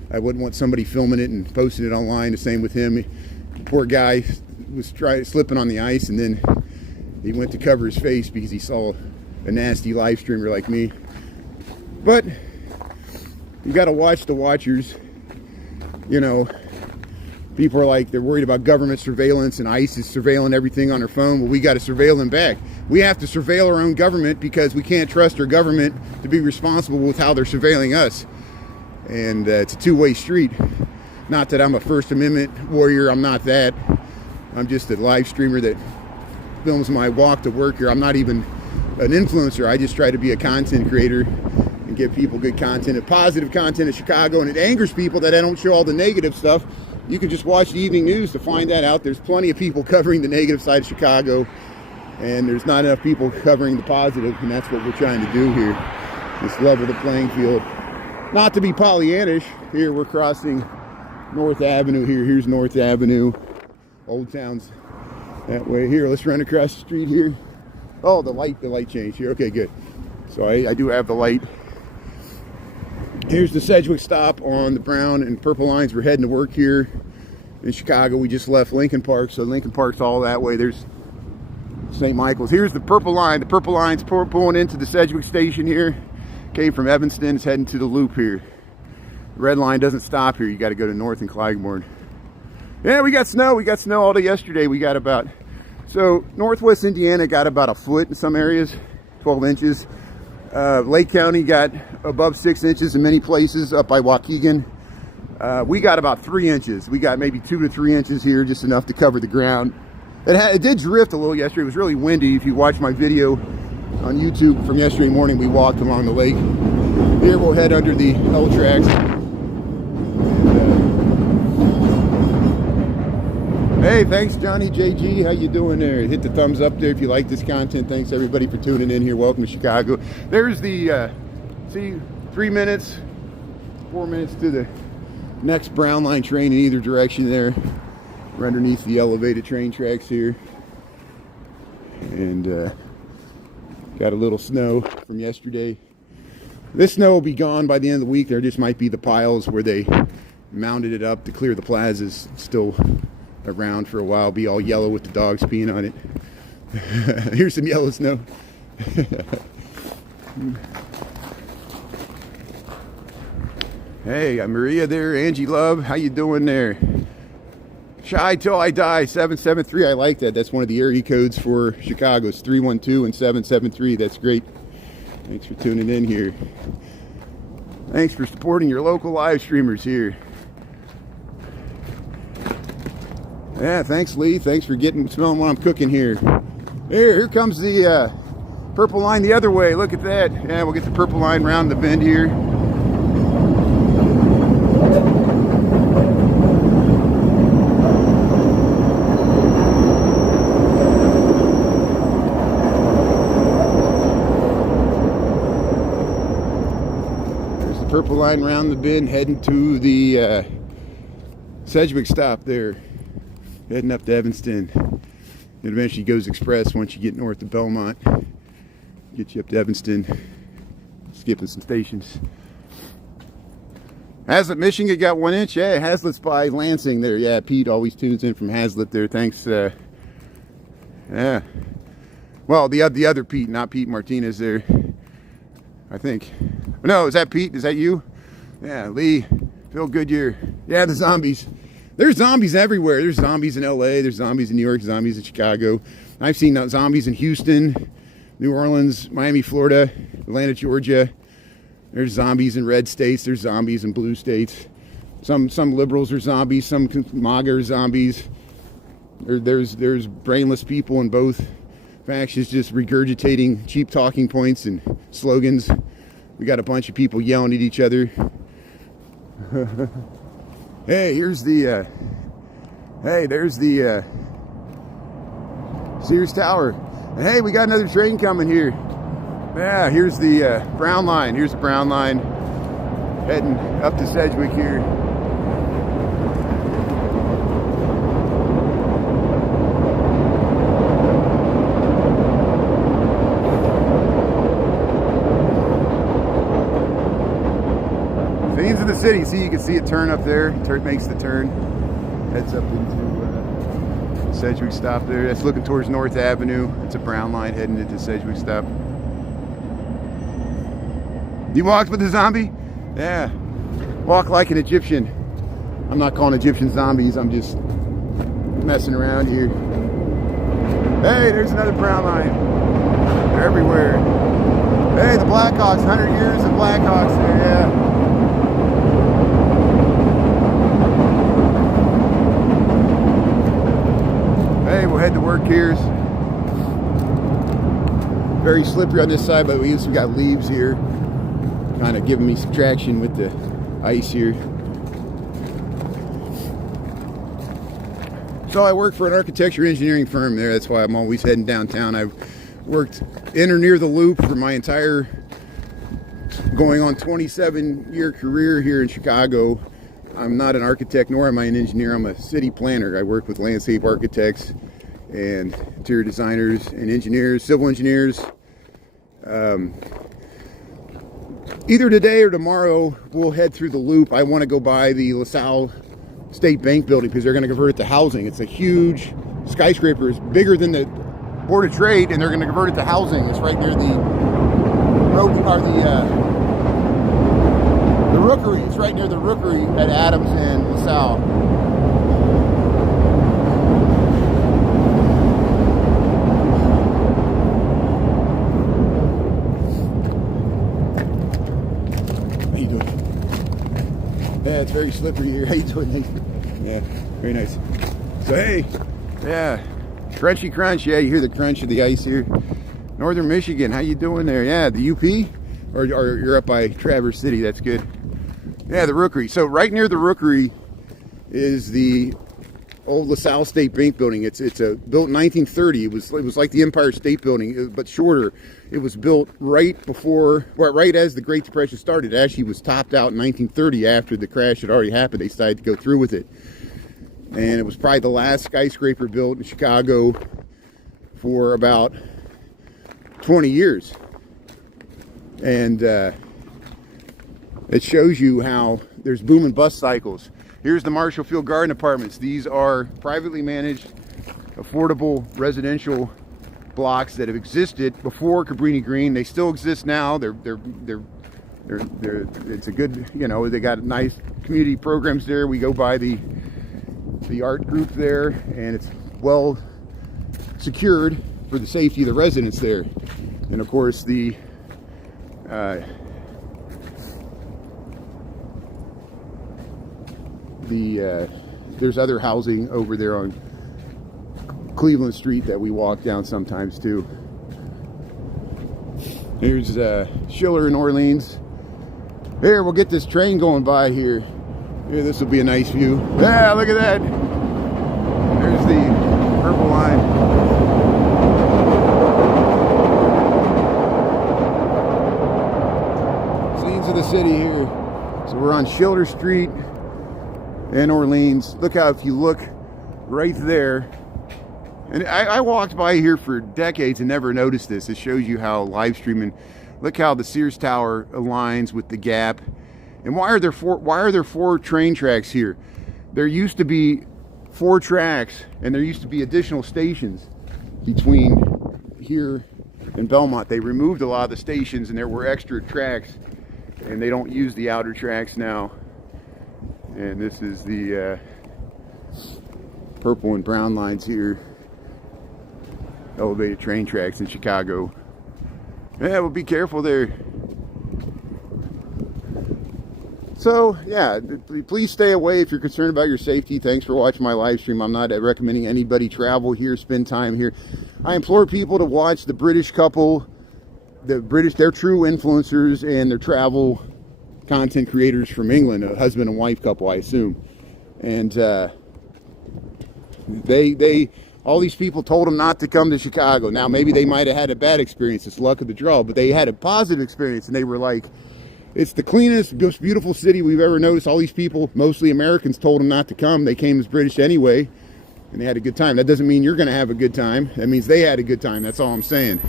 I wouldn't want somebody filming it and posting it online. The same with him. Poor guy was slipping on the ice, and then he went to cover his face because he saw a nasty live streamer like me. But you got to watch the watchers. You know, people are like, they're worried about government surveillance and ICE is surveilling everything on their phone. Well, we got to surveil them back. We have to surveil our own government because we can't trust our government to be responsible with how they're surveilling us. And it's a two-way street. Not that I'm a First Amendment warrior. I'm not that. I'm just a live streamer that films my walk to work here. I'm not even an influencer. I just try to be a content creator and give people good content, and positive content in Chicago. And it angers people that I don't show all the negative stuff. You can just watch the evening news to find that out. There's plenty of people covering the negative side of Chicago, and there's not enough people covering the positive, and that's what we're trying to do here. Just level the playing field. Not to be Pollyannish, here we're crossing North Avenue here. Here's North Avenue. Old Town's that way. Here, let's run across the street here. Oh, the light changed here. Okay, good. So I do have the light. Here's the Sedgwick stop on the brown and purple lines. We're heading to work here in Chicago. We just left Lincoln Park, so Lincoln Park's all that way. There's St. Michael's. Here's the purple line. The purple line's pulling into the Sedgwick station here. Came from Evanston, it's heading to the loop here. The red line doesn't stop here. You got to go to North and Clybourne. Yeah, we got snow. We got snow all day yesterday. We got about, so Northwest Indiana got about a foot in some areas, 12 inches. Lake County got above 6 inches in many places up by Waukegan. We got about 3 inches. We got maybe 2 to 3 inches here, just enough to cover the ground. It did drift a little yesterday. It was really windy. If you watch my video on YouTube from yesterday morning, we walked along the lake. here we'll head under the L tracks. Hey, thanks Johnny JG, how you doing there? Hit the thumbs up there if you like this content. Thanks everybody for tuning in here. Welcome to Chicago. There's the, see, 3 minutes, 4 minutes to the next Brown Line train in either direction there. We're underneath the elevated train tracks here. And got a little snow from yesterday. This snow will be gone by the end of the week. There just might be the piles where they mounted it up to clear the plazas still around for a while, be all yellow with the dogs peeing on it. Here's some yellow snow. Hey, I'm Maria there, Angie Love, how you doing there? Shy Till I Die 773, I like that. That's one of the area codes for Chicago. It's 312 and 773. That's great. Thanks for tuning in here. Thanks for supporting your local live streamers here. Yeah, thanks Lee. Thanks for smelling what I'm cooking here. Here comes the purple line the other way. Look at that. Yeah, we'll get the purple line round the bend here. There's the purple line round the bend heading to the Sedgwick stop there. Heading up to Evanston. It eventually goes express once you get north of Belmont. Get you up to Evanston. Skipping some stations. Hazlitt, Michigan got 1 inch. Yeah, Hazlitt's by Lansing there. Yeah, Pete always tunes in from Hazlitt there. Thanks. Yeah. Well, the other Pete, not Pete Martinez there. I think. No, is that Pete? Is that you? Yeah, Lee. Phil Goodyear. Yeah, the zombies. There's zombies everywhere. There's zombies in LA, there's zombies in New York, zombies in Chicago. I've seen zombies in Houston, New Orleans, Miami, Florida, Atlanta, Georgia. There's zombies in red states, there's zombies in blue states. Some liberals are zombies, some MAGA are zombies. There's brainless people in both factions just regurgitating cheap talking points and slogans. We got a bunch of people yelling at each other. Hey, here's the, there's the Sears Tower. And hey, we got another train coming here. Yeah, here's the Brown Line. Here's the Brown Line heading up to Sedgwick here. Scenes of the city. See, you can see it turn up there. It makes the turn. Heads up into Sedgwick stop there. That's looking towards North Avenue. It's a Brown Line heading into Sedgwick stop. You walked with the zombie? Yeah. Walk like an Egyptian. I'm not calling Egyptians zombies. I'm just messing around here. Hey, there's another Brown Line. They're everywhere. Hey, the Blackhawks. 100 years of Blackhawks there, yeah. Hey, we'll head to work here. Very slippery on this side, but at least we got leaves here. Kind of giving me some traction with the ice here. So I work for an architecture engineering firm there. That's why I'm always heading downtown. I've worked in or near the Loop for my entire going on 27-year career here in Chicago. I'm not an architect nor am I an engineer. I'm a city planner. I work with landscape architects and interior designers and engineers, civil engineers. Either today or tomorrow we'll head through the Loop. I want to go by the LaSalle State Bank building because they're going to convert it to housing. It's a huge skyscraper. It's bigger than the Board of Trade, and they're going to convert it to housing. It's right near the Rookery. It's right near the Rookery at Adams and LaSalle. How you doing? Yeah, it's very slippery here. How you doing, Nathan? Yeah, very nice. So hey, yeah, crunchy crunch. Yeah, you hear the crunch of the ice here. Northern Michigan, how you doing there? Yeah, the UP. Or you're up by Traverse City. That's good. Yeah, the Rookery. So right near the Rookery is the old LaSalle State Bank building. It's built in 1930. It was like the Empire State Building, but shorter. It was built right as the Great Depression started. It actually was topped out in 1930 after the crash had already happened. They decided to go through with it. And it was probably the last skyscraper built in Chicago for about 20 years. And it shows you how there's boom and bust cycles. Here's the Marshall Field Garden Apartments. These are privately managed, affordable residential blocks that have existed before Cabrini Green. They still exist now. It's a good, you know, they got nice community programs there. We go by the art group there, and it's well secured for the safety of the residents there. And of course there's other housing over there on Cleveland Street that we walk down sometimes too. Here's Schiller in Orleans. Here, we'll get this train going by here. Here, this will be a nice view. Yeah, look at that. There's the purple line. Scenes of the city here. So we're on Schiller Street in Orleans. Look how, if you look right there, and I walked by here for decades and never noticed this. It shows you how live streaming. Look how the Sears Tower aligns with the Gap. And why are there four train tracks here? There used to be 4 tracks, and there used to be additional stations between here and Belmont. They removed a lot of the stations, and there were extra tracks, and they don't use the outer tracks now. And this is the purple and brown lines here. Elevated train tracks in Chicago. Yeah, well, be careful there. So, yeah, please stay away if you're concerned about your safety. Thanks for watching my live stream. I'm not recommending anybody travel here, spend time here. I implore people to watch the British couple. They're true influencers, and they're travel content creators from England, a husband and wife couple, I assume. And all these people told them not to come to Chicago. Now, maybe they might have had a bad experience. It's luck of the draw, but they had a positive experience, and they were like, it's the cleanest, most beautiful city we've ever noticed. All these people, mostly Americans, told them not to come. They came as British anyway, and they had a good time. That doesn't mean you're going to have a good time. That means they had a good time. That's all I'm saying.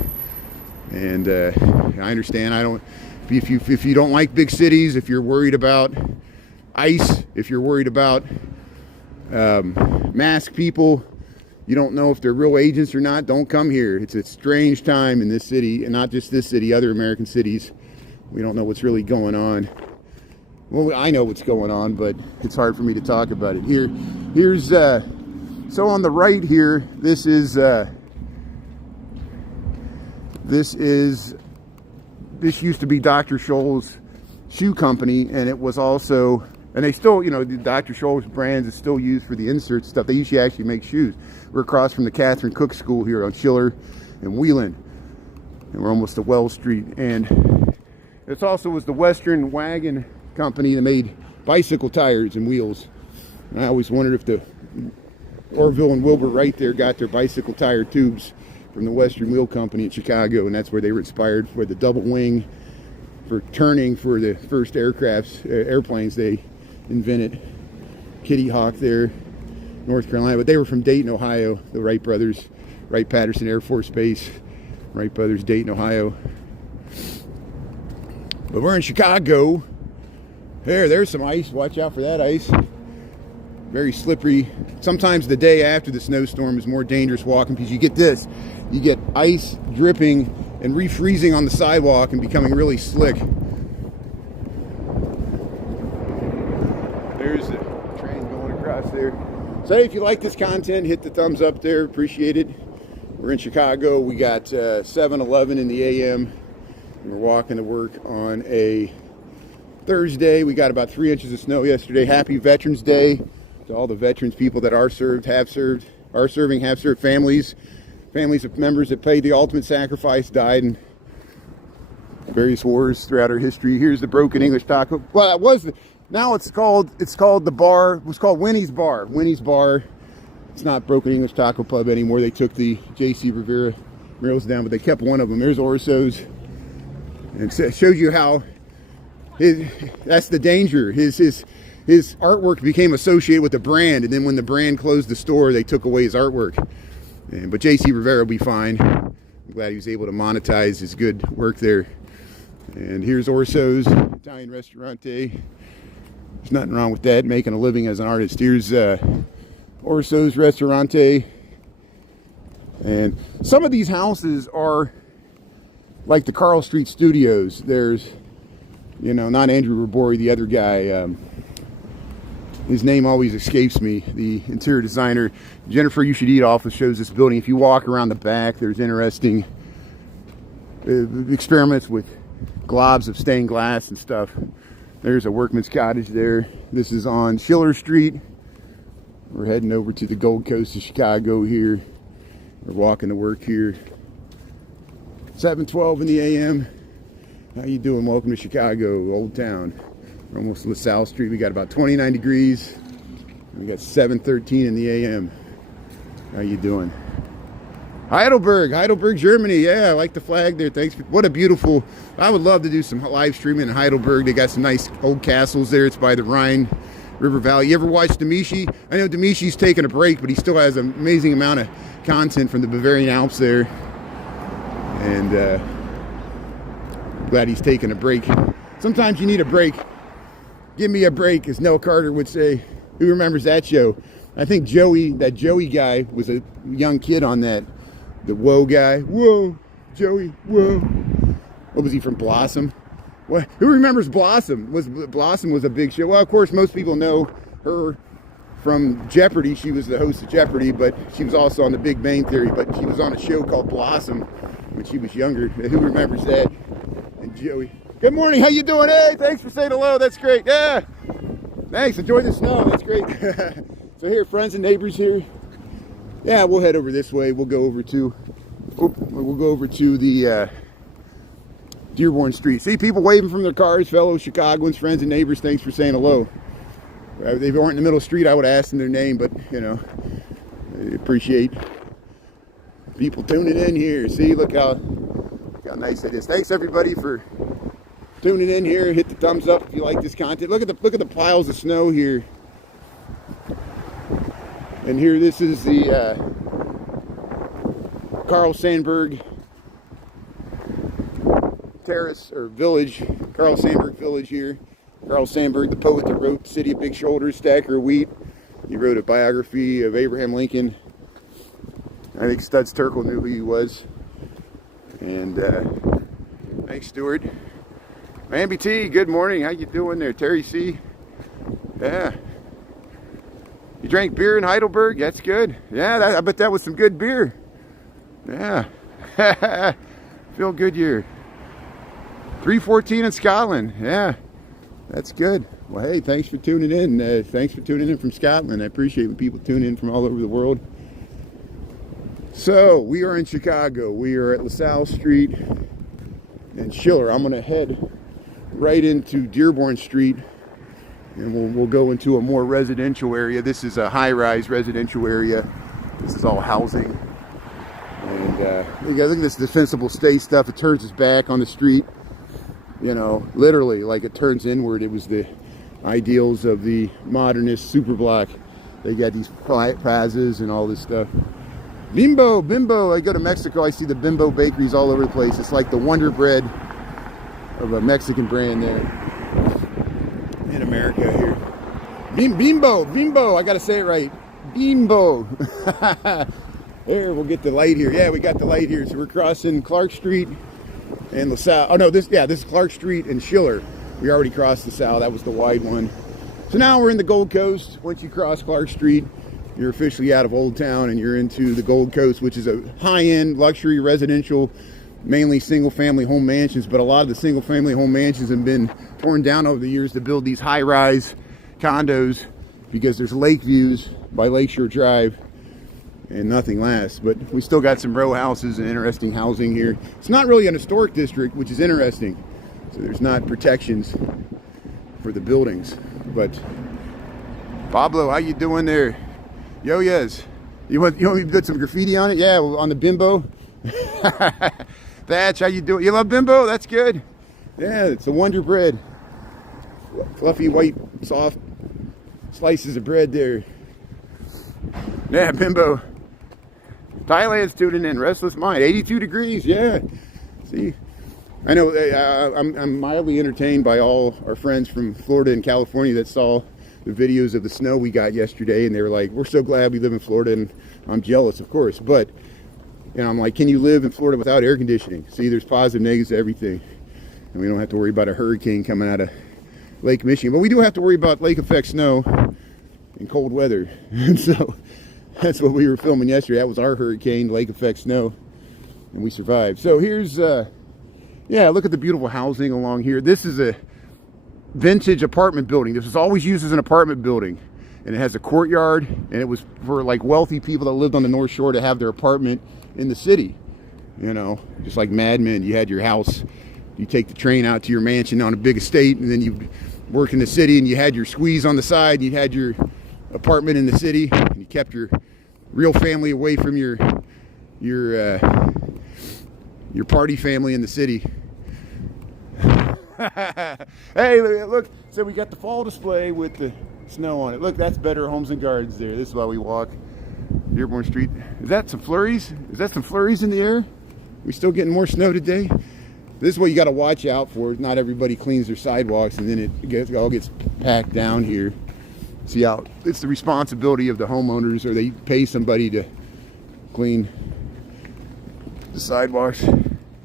And I understand. If you don't like big cities, if you're worried about ICE, if you're worried about masked people, you don't know if they're real agents or not, don't come here. It's a strange time in this city, and not just this city, other American cities. We don't know what's really going on. Well, I know what's going on, but it's hard for me to talk about it. Here's so on the right here, this used to be Dr. Scholl's shoe company, and it was also, and they still, you know, the Dr. Scholl's brands is still used for the insert stuff. They used to actually make shoes. We're across from the Catherine Cook School here on Schiller and Wheelan, and we're almost to Wells Street. And this also was the Western Wagon Company that made bicycle tires and wheels. And I always wondered if the Orville and Wilbur Wright there got their bicycle tire tubes from the Western Wheel Company in Chicago, and that's where they were inspired for the double wing for turning for the first airplanes they invented. Kitty Hawk there, North Carolina, but they were from Dayton, Ohio, the Wright brothers, Wright-Patterson Air Force Base, Wright brothers, Dayton, Ohio. But we're in Chicago. There's some ice. Watch out for that ice. Very slippery. Sometimes the day after the snowstorm is more dangerous walking, because you get this. You get ice dripping and refreezing on the sidewalk and becoming really slick. There's the train going across there. So if you like this content, hit the thumbs up there. Appreciate it. We're in Chicago. We got 7-Eleven in the AM. And we're walking to work on a Thursday. We got about 3 inches of snow yesterday. Happy Veterans Day to all the veterans, people that are serving, have served families of members that paid the ultimate sacrifice, died in various wars throughout our history. Here's the Broken English Taco. Well, that was now it's called the bar. It was called Winnie's Bar. Winnie's Bar. It's not Broken English Taco Pub anymore. They took the J.C. Rivera murals down, but they kept one of them. There's Orso's, and it shows you how that's the danger. His artwork became associated with the brand, and then when the brand closed the store, they took away his artwork. But J.C. Rivera will be fine. I'm glad he was able to monetize his good work there. And here's Orso's Italian Ristorante. There's nothing wrong with that, making a living as an artist. Here's Orso's Ristorante. And some of these houses are like the Carl Street Studios. There's, you know, not Andrew Rabori, the other guy. His name always escapes me. The interior designer. Jennifer You Should Eat office shows this building. If you walk around the back, there's interesting experiments with globs of stained glass and stuff. There's a workman's cottage there. This is on Schiller Street. We're heading over to the Gold Coast of Chicago here. We're walking to work here. 7:12 in the a.m. How you doing? Welcome to Chicago, Old Town. We're almost to LaSalle Street. We got about 29 degrees. We got 7:13 in the a.m. How you doing? Heidelberg, Germany. Yeah, I like the flag there. Thanks. What a beautiful. I would love to do some live streaming in Heidelberg. They got some nice old castles there. It's by the Rhine River Valley. You ever watch Demichi? I know Demishi's taking a break, but he still has an amazing amount of content from the Bavarian Alps there. And I'm glad he's taking a break. Sometimes you need a break. Give me a break, as Nell Carter would say. Who remembers that show? I think that Joey guy was a young kid on that. The Whoa guy. Whoa, Joey, whoa. What was he from, Blossom? What? Who remembers Blossom? Blossom was a big show. Well, of course, most people know her from Jeopardy. She was the host of Jeopardy, but she was also on The Big Bang Theory. But she was on a show called Blossom when she was younger. Who remembers that? And Joey. Good morning. How you doing? Hey, thanks for saying hello. That's great. Yeah. Thanks. Enjoy the snow. That's great. So here, friends and neighbors here. Yeah, we'll head over this way. We'll go over to the Dearborn Street. See people waving from their cars, fellow Chicagoans, friends and neighbors. Thanks for saying hello. If they weren't in the middle of the street, I would ask them their name, but you know, I appreciate people tuning in here. See, look how nice it is. Thanks everybody for tuning in here. Hit the thumbs up if you like this content. Look at the piles of snow here. And here, this is the Carl Sandburg Terrace or Village, Carl Sandburg Village here. Carl Sandburg, the poet that wrote City of Big Shoulders, Stacker of Wheat. He wrote a biography of Abraham Lincoln. I think Studs Terkel knew who he was. And thanks, Stuart. Amby T, good morning. How you doing there? Terry C. Yeah. You drank beer in Heidelberg? That's good. Yeah, I bet that was some good beer. Yeah. Feel good year. 314 in Scotland. Yeah. That's good. Well, hey, thanks for tuning in. Thanks for tuning in from Scotland. I appreciate when people tune in from all over the world. So, we are in Chicago. We are at LaSalle Street and Schiller. I'm going to head right into Dearborn Street. And we'll go into a more residential area. This is a high-rise residential area. This is all housing. And look at this defensible stay stuff. It turns its back on the street. You know, literally, like it turns inward. It was the ideals of the modernist superblock. They got these plazas and all this stuff. Bimbo. I go to Mexico, I see the Bimbo bakeries all over the place. It's like the Wonder Bread of a Mexican brand there. In America here. Bimbo, I gotta say it right. Bimbo. There, we'll get the light here. Yeah, we got the light here. So we're crossing Clark Street and LaSalle. Oh no, this is Clark Street and Schiller. We already crossed LaSalle, that was the wide one. So now we're in the Gold Coast. Once you cross Clark Street, you're officially out of Old Town and you're into the Gold Coast, which is a high-end luxury residential, mainly single-family home mansions, but a lot of the single-family home mansions have been torn down over the years to build these high-rise condos because there's lake views by Lakeshore Drive and nothing lasts. But we still got some row houses and interesting housing here. It's not really an historic district, which is interesting. So there's not protections for the buildings. But Pablo, how you doing there? Yo, yes. You want me to put some graffiti on it? Yeah, on the bimbo. Thatch, how you doing? You love bimbo? That's good. Yeah, it's a Wonder Bread. Fluffy, white, soft slices of bread there. Yeah, bimbo. Thailand's tuning in. Restless Mind. 82 degrees. Yeah. See, I know. I'm mildly entertained by all our friends from Florida and California that saw the videos of the snow we got yesterday, and they were like, "We're so glad we live in Florida," and I'm jealous, of course. But you know, I'm like, "Can you live in Florida without air conditioning?" See, there's positive, negatives to everything, and we don't have to worry about a hurricane coming out of Lake Michigan, but we do have to worry about lake effect snow and cold weather. And so that's what we were filming yesterday. That was our hurricane, lake effect snow, and we survived. So here's yeah, look at the beautiful housing along here. This is a vintage apartment building. This was always used as an apartment building, and it has a courtyard, and it was for like wealthy people that lived on the North Shore to have their apartment in the city. You know, just like Mad Men. You had your house, you take the train out to your mansion on a big estate, and then you work in the city, and you had your squeeze on the side, and you had your apartment in the city, and you kept your real family away from your party family in the city. Hey, look, so we got the fall display with the snow on it. Look, that's Better Homes and Gardens there. This is why we walk Dearborn Street. Is that some flurries? Is that some flurries in the air? We still getting more snow today? This is what you got to watch out for. Not everybody cleans their sidewalks, and then it all gets packed down here. See how it's the responsibility of the homeowners, or they pay somebody to clean the sidewalks.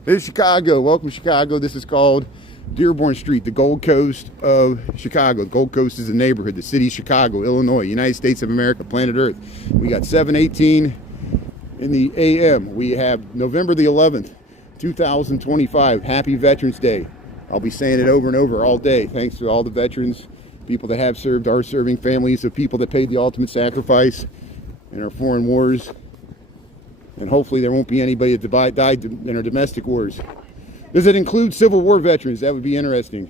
This is Chicago. Welcome to Chicago. This is called Dearborn Street, the Gold Coast of Chicago. The Gold Coast is a neighborhood. The city of Chicago, Illinois, United States of America, planet Earth. We got 7:18 in the a.m. We have November the 11th, 2025. Happy Veterans Day. I'll be saying it over and over all day. Thanks to all the veterans, people that have served, are serving, families of people that paid the ultimate sacrifice in our foreign wars. And hopefully there won't be anybody that died in our domestic wars. Does it include Civil War veterans? That would be interesting.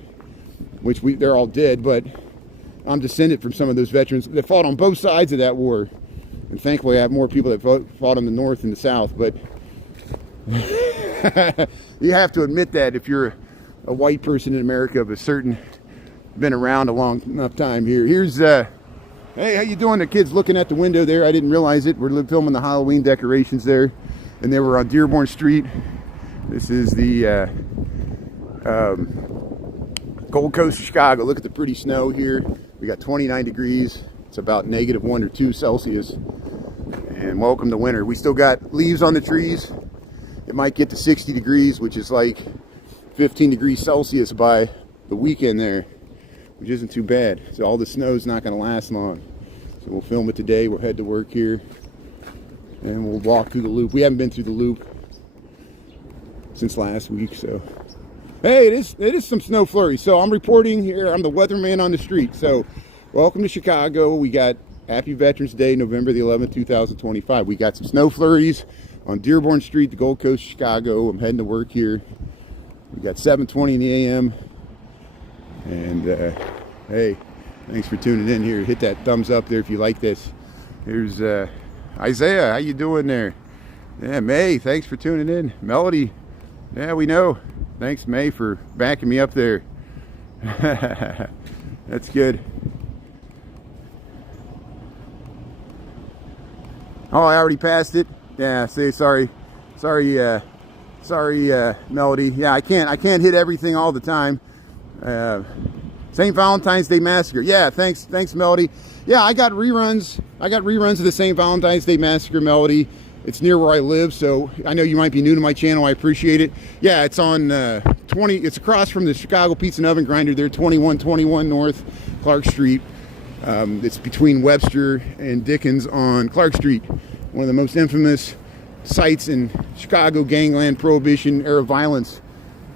Which they're all dead, but I'm descended from some of those veterans that fought on both sides of that war. And thankfully I have more people that fought on the North and the South. But you have to admit that if you're a white person in America of a certain, been around a long enough time here. Here's, hey, how you doing? The kids looking at the window there. I didn't realize it. We're filming the Halloween decorations there. And they were on Dearborn Street. This is the Gold Coast of Chicago. Look at the pretty snow here. We got 29 degrees. It's about -1 or 2 Celsius. And welcome to winter. We still got leaves on the trees. It might get to 60 degrees, which is like 15 degrees Celsius by the weekend there, which isn't too bad. So all the snow's not going to last long. So we'll film it today. We'll head to work here, and we'll walk through the loop. We haven't been through the loop since last week, so hey, it is some snow flurries. So I'm reporting here. I'm the weatherman on the street. So welcome to Chicago. We got Happy Veterans Day, November the 11th, 2025. We got some snow flurries on Dearborn Street, the Gold Coast of Chicago. I'm heading to work here. We got 7:20 in the a.m. And hey, thanks for tuning in here. Hit that thumbs up there if you like this. Here's Isaiah. How you doing there? Yeah, May, thanks for tuning in. Melody, yeah, we know. Thanks, May, for backing me up there. That's good. Oh, I already passed it. Yeah, sorry, Melody. Yeah, I can't hit everything all the time. St. Valentine's Day Massacre. Yeah, thanks, Melody. Yeah, I got reruns of the St. Valentine's Day Massacre, Melody. It's near where I live, so I know you might be new to my channel. I appreciate it. Yeah, it's on it's across from the Chicago Pizza and Oven Grinder there, 2121 North Clark Street. It's between Webster and Dickens on Clark Street. One of the most infamous sites in Chicago gangland prohibition era violence.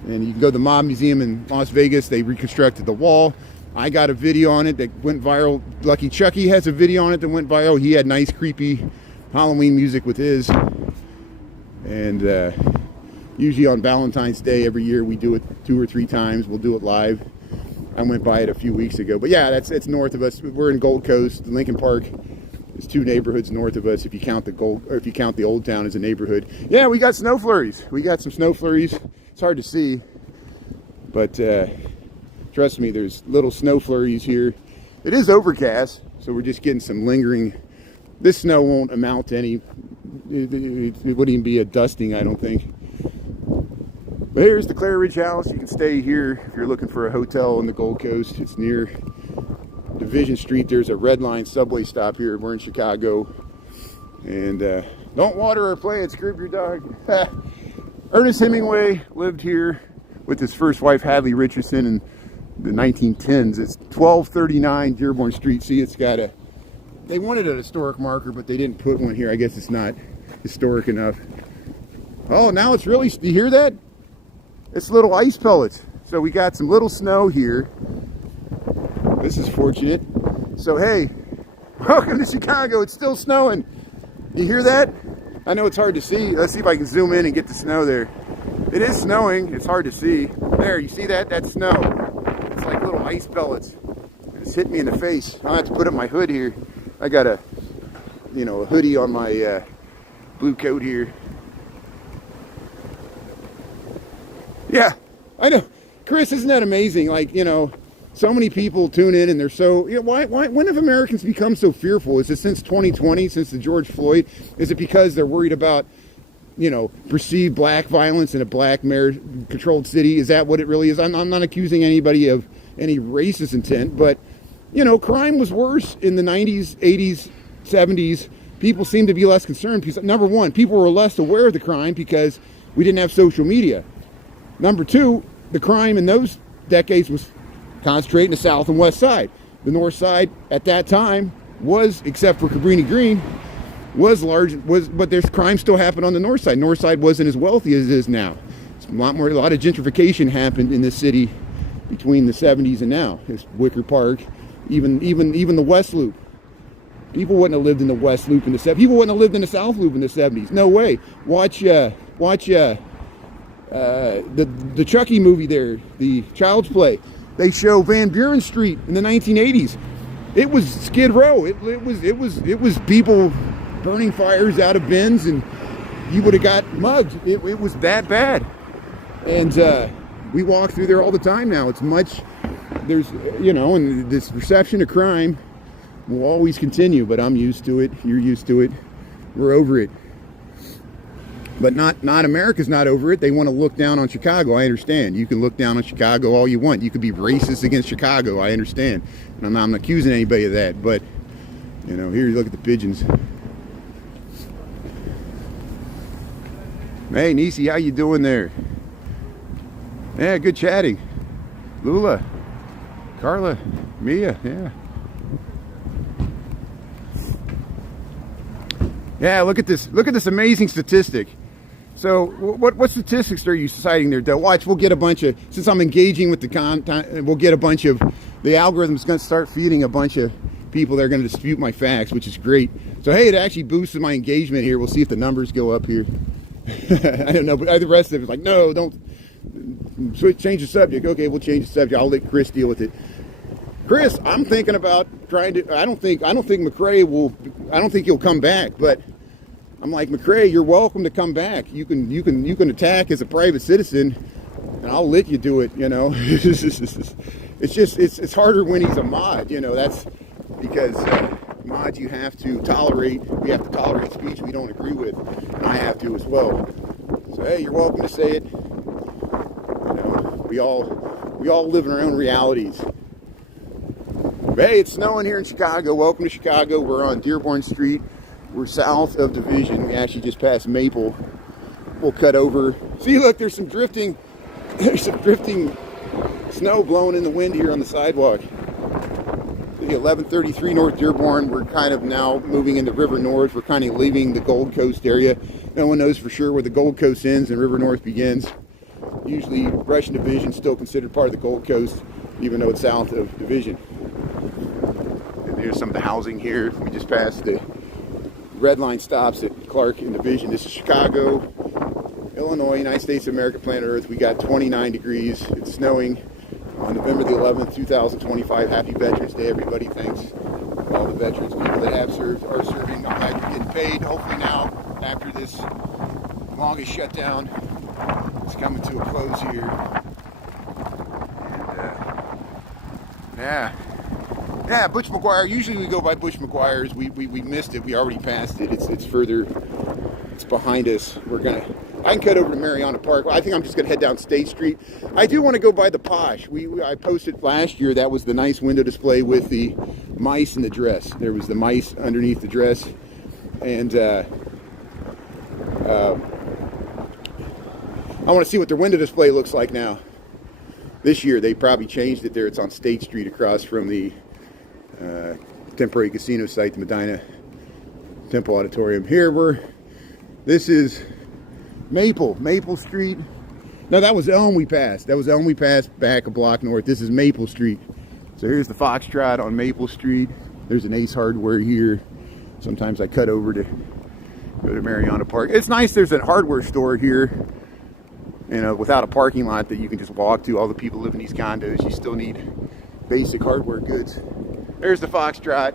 And you can go to the Mob Museum in Las Vegas. They reconstructed the wall. I got a video on it that went viral. Lucky Chucky has a video on it that went viral. He had nice, creepy Halloween music with his. And Usually on Valentine's Day every year we do it 2 or 3 times. We'll do it live. I went by it a few weeks ago. But yeah, it's north of us. We're in Gold Coast. Lincoln Park is 2 neighborhoods north of us if you count the Old Town as a neighborhood. Yeah, we got snow flurries. We got some snow flurries. It's hard to see, but trust me, there's little snow flurries here. It is overcast, so we're just getting some lingering. This snow won't amount to any. It wouldn't even be a dusting, I don't think. But here's the Clare Ridge House. You can stay here if you're looking for a hotel on the Gold Coast. It's near Division Street. There's a Red Line subway stop here. We're in Chicago. And don't water our plants, curb your dog. Ernest Hemingway lived here with his first wife, Hadley Richardson, in the 1910s. It's 1239 Dearborn Street. See, it's got a... They wanted a historic marker, but they didn't put one here. I guess it's not historic enough. Oh, now it's really... Do you hear that? It's little ice pellets. So we got some little snow here. This is fortunate. So, hey, welcome to Chicago. It's still snowing. You hear that? I know it's hard to see. Let's see if I can zoom in and get the snow there. It is snowing. It's hard to see. There, you see that? That's snow. It's like little ice pellets. It's hit me in the face. I'll have to put up my hood here. I got a hoodie on my blue coat here. Yeah, I know. Chris, isn't that amazing? Like, so many people tune in and they're so, when have Americans become so fearful? Is it since 2020, since the George Floyd? Is it because they're worried about, perceived black violence in a black mayor-controlled city? Is that what it really is? I'm not accusing anybody of any racist intent, but, crime was worse in the 90s, 80s, 70s. People seemed to be less concerned because, number one, people were less aware of the crime because we didn't have social media. Number two, the crime in those decades was concentrated in the south and west side. The north side at that time was, except for Cabrini Green, was large, but there's crime still happened on the north side. North side wasn't as wealthy as it is now. It's a lot of gentrification happened in this city between the 70s and now. It's Wicker Park, even the West Loop. People wouldn't have lived in the West Loop in the 70s. People wouldn't have lived in the South Loop in the 70s. No way. Watch the Chucky movie there, the Child's Play. They show Van Buren Street in the 1980s. It was Skid Row. It was people burning fires out of bins, and you would have got mugged. It was that bad. And we walk through there all the time now. It's much, and this perception of crime will always continue, but I'm used to it. You're used to it. We're over it. But not America's not over it. They want to look down on Chicago. I understand. You can look down on Chicago all you want. You could be racist against Chicago. I understand. And I'm not accusing anybody of that. But, here you look at the pigeons. Hey, Nisi, how you doing there? Yeah, good chatting. Lula, Carla, Mia, yeah. Yeah, look at this. Look at this amazing statistic. So what statistics are you citing there, Del? Watch, we'll get a bunch of, since I'm engaging with the content, we'll get a bunch of, the algorithm's going to start feeding a bunch of people that are going to dispute my facts, which is great. So, hey, it actually boosted my engagement here. We'll see if the numbers go up here. I don't know, but the rest of it is like, no, don't, change the subject. Okay, we'll change the subject. I'll let Chris deal with it. Chris, I'm thinking about trying to, I don't think McRae will, I don't think he'll come back, but I'm like, McRae, you're welcome to come back. You can attack as a private citizen, and I'll let you do it, It's harder when he's a mod, that's because mods we have to tolerate speech we don't agree with, and I have to as well. So, hey, you're welcome to say it. We all live in our own realities. Hey, it's snowing here in Chicago. Welcome to Chicago. We're on Dearborn Street. We're south of Division. We actually just passed Maple. We'll cut over. See, look, there's some drifting snow blowing in the wind here on the sidewalk. The 1133 North Dearborn. We're kind of now moving into River North. We're kind of leaving the Gold Coast area. No one knows for sure where the Gold Coast ends and River North begins. Usually, Russian Division is still considered part of the Gold Coast, even though it's south of Division. There's some of the housing here. We just passed the red line stops at Clark and Division. This is Chicago. Illinois, United States of America, planet Earth. We got 29 degrees. It's snowing on November the 11th, 2025. Happy Veterans Day, everybody. Thanks to all the veterans, people that have served, are serving. I'm glad you're getting paid. Hopefully now, after this longest shutdown, it's coming to a close here. And, yeah, Butch McGuire. Usually we go by Butch McGuire's. We missed it. We already passed it. It's further. It's behind us. I can cut over to Mariana Park. I think I'm just gonna head down State Street. I do want to go by the Posh. I posted last year. That was the nice window display with the mice in the dress. There was the mice underneath the dress, and I want to see what their window display looks like now. This year they probably changed it there. It's on State Street across from the temporary casino site, the Medina Temple Auditorium. This is Maple Street. No, that was Elm we passed. That was Elm we passed back a block north. This is Maple Street. So here's the Foxtrot on Maple Street. There's an Ace Hardware here. Sometimes I cut over to go to Mariana Park. It's nice there's a hardware store here, you know, without a parking lot that you can just walk to. All the people live in these condos. You still need basic hardware goods. There's the Foxtrot.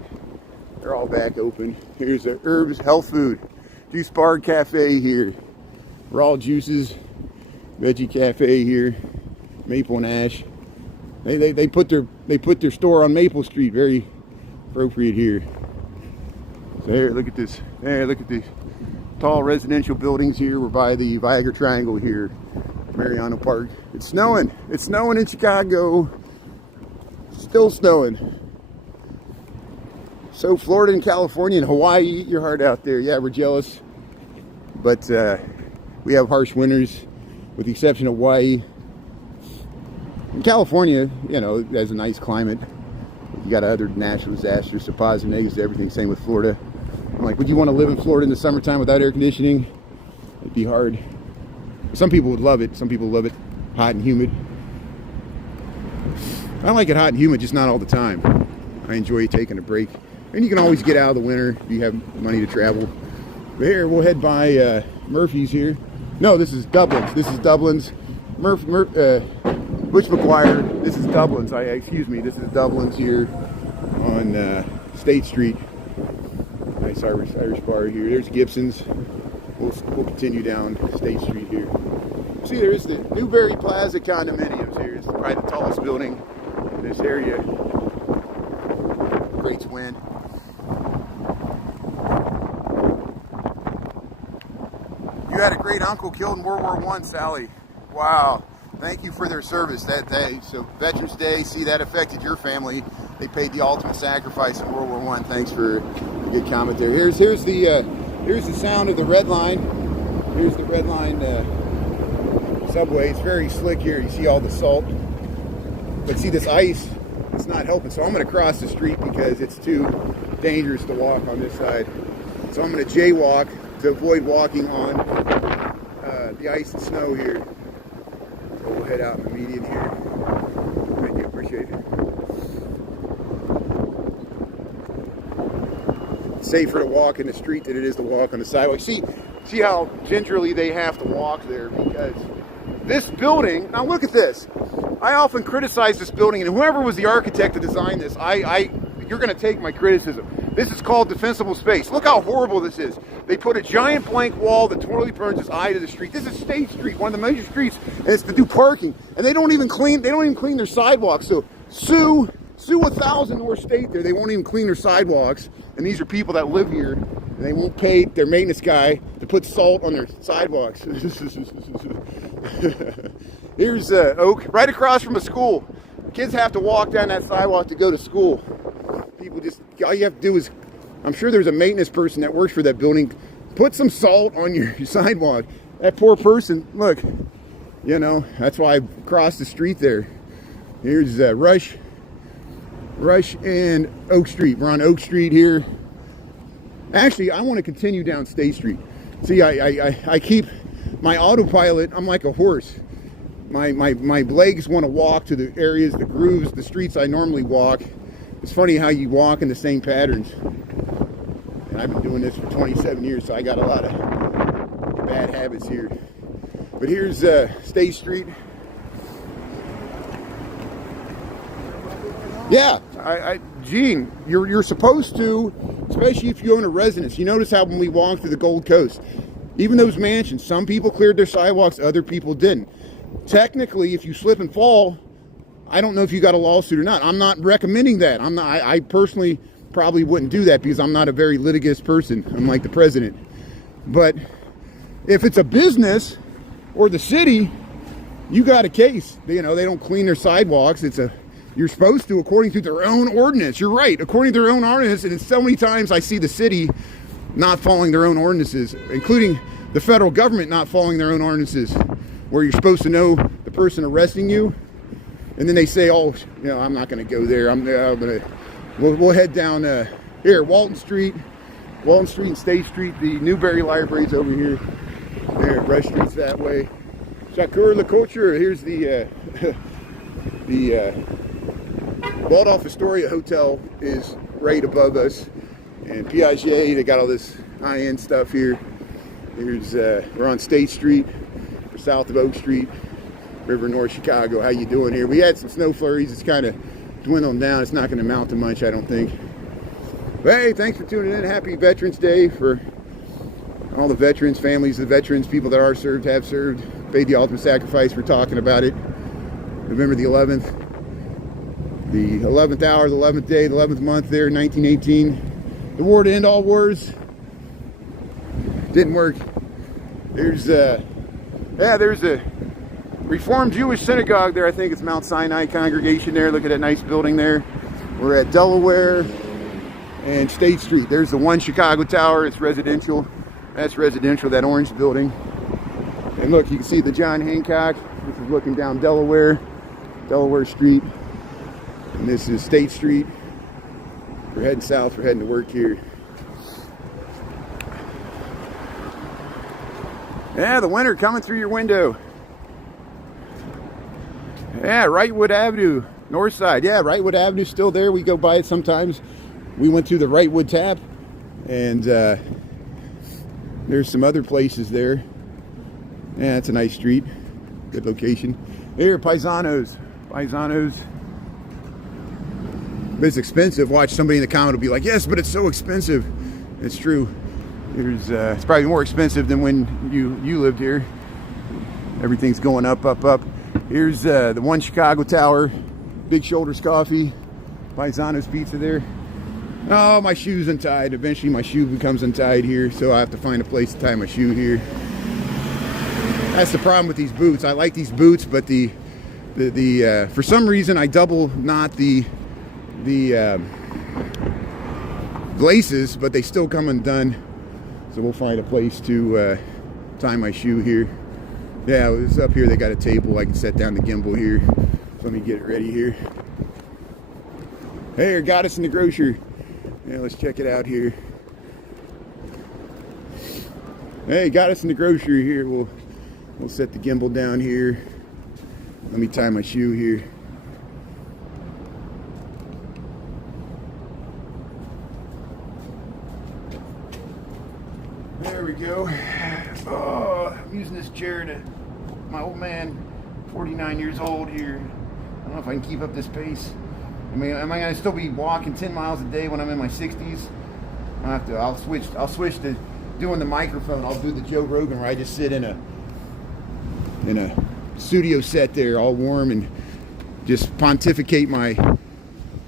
They're all back open. Here's the Herbs Health Food Juice Bar Cafe here. Raw Juices Veggie Cafe here. Maple and Ash. They put their store on Maple Street. Very appropriate here. So here, look at this. There, look at the tall residential buildings here. We're by the Viagra Triangle here, Mariana Park. It's snowing. It's snowing in Chicago. Still snowing. So Florida and California and Hawaii, eat your heart out there. Yeah, we're jealous. But we have harsh winters, with the exception of Hawaii. In California, you know, has a nice climate. You got other natural disasters, so positives and negatives to everything. Same with Florida. I'm like, would you want to live in Florida in the summertime without air conditioning? It'd be hard. Some people would love it. Some people love it hot and humid. I like it hot and humid, just not all the time. I enjoy taking a break. And you can always get out of the winter if you have money to travel. But here, we'll head by Murphy's here. No, this is Dublin's. This is Dublin's. Butch McGuire. This is Dublin's. Excuse me. This is Dublin's here on State Street. Nice Irish bar here. There's Gibson's. We'll continue down State Street here. See, there's the Newberry Plaza condominiums here. It's probably the tallest building in this area. Great wind. You had a great uncle killed in World War I, Sally. Wow. Thank you for their service that day. So Veterans Day, see, that affected your family. They paid the ultimate sacrifice in World War I. Thanks for a good comment there. Here's the sound of the Red Line. Here's the Red Line subway. It's very slick here. You see all the salt. But see, this ice, it's not helping. So I'm going to cross the street because it's too dangerous to walk on this side. So I'm going to jaywalk to avoid walking on the ice and snow here. So we'll head out in the median here. Thank you, appreciate it. It's safer to walk in the street than it is to walk on the sidewalk. See how gingerly they have to walk there, because this building, now look at this. I often criticize this building, and whoever was the architect to design this, you're going to take my criticism. This is called defensible space. Look how horrible this is. They put a giant blank wall that totally burns its eye to the street. This is State Street, one of the major streets, and it's to do parking. And they don't even clean their sidewalks. So sue 1,000 North State there. They won't even clean their sidewalks. And these are people that live here, and they won't pay their maintenance guy to put salt on their sidewalks. Here's Oak, right across from a school. Kids have to walk down that sidewalk to go to school. People just, all you have to do is, I'm sure there's a maintenance person that works for that building. Put some salt on your sidewalk. That poor person, look, you know, that's why I crossed the street there. Here's Rush and Oak Street. We're on Oak Street here. Actually, I want to continue down State Street. See, I keep my autopilot. I'm like a horse. My legs want to walk to the areas, the grooves, the streets I normally walk. It's funny how you walk in the same patterns. And I've been doing this for 27 years, so I got a lot of bad habits here. But here's State Street. Yeah, Gene, you're supposed to, especially if you own a residence. You notice how when we walk through the Gold Coast, even those mansions, some people cleared their sidewalks, other people didn't. Technically, if you slip and fall, I don't know if you got a lawsuit or not. I'm not recommending that. I personally probably wouldn't do that because I'm not a very litigious person. I'm like the president. But if it's a business or the city, you got a case. They don't clean their sidewalks. You're supposed to, according to their own ordinance. You're right, according to their own ordinance. And so many times I see the city not following their own ordinances, including the federal government not following their own ordinances, where you're supposed to know the person arresting you, and then they say, "Oh, I'm not going to go there. We'll head down here, Walton Street and State Street. The Newberry Library's over here. There, Rush Street's that way. Shakur La Couture. Here's the Waldorf Astoria Hotel is right above us, and Piaget. They got all this high-end stuff here. Here's we're on State Street. We're south of Oak Street, River North Chicago. How you doing here? We had some snow flurries. It's kind of dwindling down. It's not going to amount to much, I don't think. But hey, thanks for tuning in. Happy Veterans Day for all the veterans, families of the veterans, people that are served, have served, paid the ultimate sacrifice. We're talking about it. November the 11th. The 11th hour, the 11th day, the 11th month there, 1918. The war to end all wars. Didn't work. There's a Reformed Jewish synagogue there. I think it's Mount Sinai congregation there. Look at that nice building there. We're at Delaware and State Street. There's the One Chicago Tower. It's residential. That's residential, that orange building. And look, you can see the John Hancock. This is looking down Delaware Street. And this is State Street. We're heading south. We're heading to work here. Yeah, the winter coming through your window. Yeah, Wrightwood Avenue, north side. Yeah, Wrightwood Avenue still there. We go by it sometimes. We went to the Wrightwood Tap, and there's some other places there. Yeah, it's a nice street. Good location. Here, Paisanos. But it's expensive. Watch, somebody in the comment will be like, yes, but it's so expensive. It's true. It's probably more expensive than when you lived here. Everything's going up. Here's the One Chicago Tower, Big Shoulders Coffee, Paisano's Pizza there. Oh, my shoe's untied. Eventually my shoe becomes untied here, so I have to find a place to tie my shoe here. That's the problem with these boots. I like these boots, but the for some reason I double knot the laces, but they still come undone. So we'll find a place to tie my shoe here. Yeah, it's up here. They got a table. I can set down the gimbal here. So let me get it ready here. Hey, got us in the grocery. Yeah, let's check it out here. Hey, got us in the grocery here. We'll set the gimbal down here. Let me tie my shoe here. There we go. Oh, I'm using this chair to, my old man, 49 years old here. I don't know if I can keep up this pace. I mean, am I going to still be walking 10 miles a day when I'm in my 60s? I'll switch to doing the microphone. I'll do the Joe Rogan where I just sit in a studio set there, all warm, and just pontificate my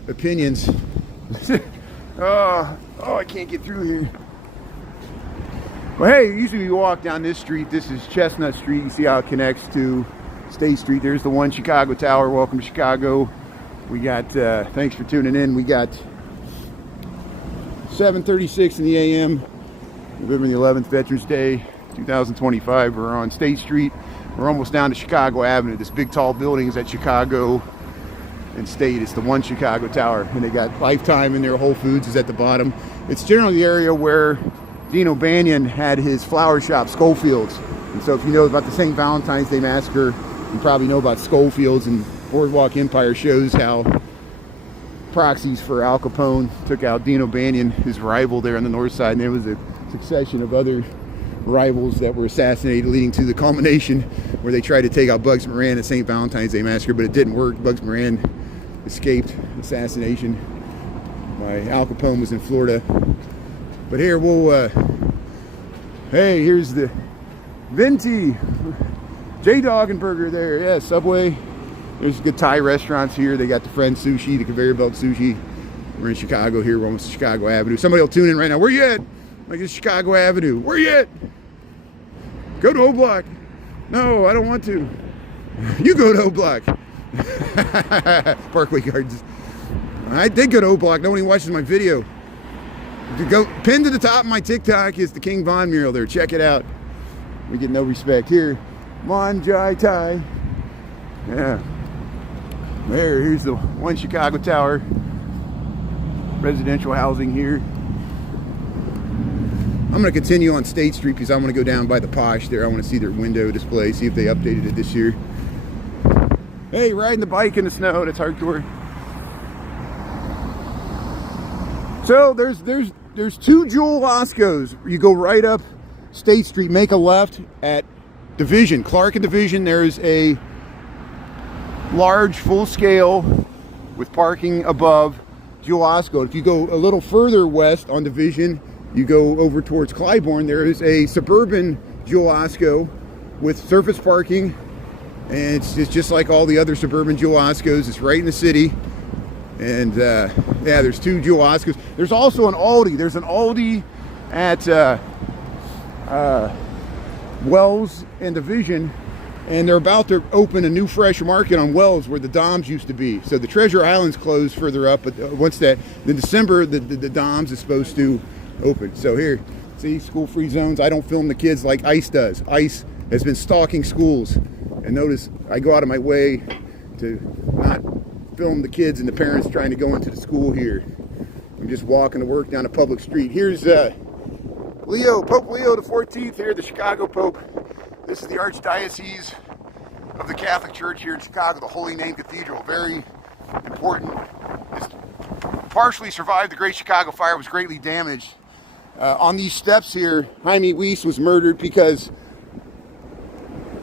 opinions. Oh, I can't get through here. Well, hey, usually we walk down this street. This is Chestnut Street. You see how it connects to State Street. There's the One Chicago Tower. Welcome to Chicago. We got, thanks for tuning in. We got 7:36 in the a.m. November the 11th, Veterans Day, 2025. We're on State Street. We're almost down to Chicago Avenue. This big tall building is at Chicago and State. It's the One Chicago Tower. And they got Lifetime in there. Whole Foods is at the bottom. It's generally the area where Dean O'Banion had his flower shop, Schofields. And so if you know about the St. Valentine's Day Massacre, you probably know about Schofields, and Boardwalk Empire shows how proxies for Al Capone took out Dean O'Banion, his rival there on the north side, and there was a succession of other rivals that were assassinated, leading to the culmination where they tried to take out Bugs Moran at St. Valentine's Day Massacre, but it didn't work. Bugs Moran escaped assassination. My Al Capone was in Florida. But here we'll, hey, here's the Venti J-Dog and Burger there. Yeah, Subway. There's good Thai restaurants here. They got the Friend Sushi, the Conveyor Belt Sushi. We're in Chicago here. We're almost to Chicago Avenue. Somebody will tune in right now. Where you at? Like, it's Chicago Avenue. Where you at? Go to O Block. No, I don't want to. You go to O Block. Parkway Gardens. I did go to O Block. Nobody watches my video. Pinned to the top of my TikTok is the King Von mural there. Check it out. We get no respect here. Mon Jai Thai. Yeah. Here's the One Chicago Tower. Residential housing here. I'm going to continue on State Street because I want to go down by the Posh there. I want to see their window display, see if they updated it this year. Hey, riding the bike in the snow, that's hardcore. So there's two Jewel Oscos. You go right up State Street, make a left at Division, Clark and Division. There's a large full scale with parking above Jewel Osco. If you go a little further west on Division, you go over towards Clybourne, there is a suburban Jewel Osco with surface parking, and it's just like all the other suburban Jewel Oscos. It's right in the city. And yeah, there's two Jewel Oscos. There's also an Aldi. There's an Aldi at Wells and Division, and they're about to open a new fresh market on Wells where the Doms used to be. So the Treasure Island's closed further up, but once that, in December, the Doms is supposed to open. So here, see, school-free zones. I don't film the kids like ICE does. ICE has been stalking schools. And notice, I go out of my way to not film the kids and the parents trying to go into the school here. I'm just walking to work down a public street. Here's Pope Leo the 14th here, the Chicago Pope. This is the Archdiocese of the Catholic Church here in Chicago, the Holy Name Cathedral. Very important. It's partially survived the Great Chicago Fire, was greatly damaged. On these steps here, Jaime Weiss was murdered because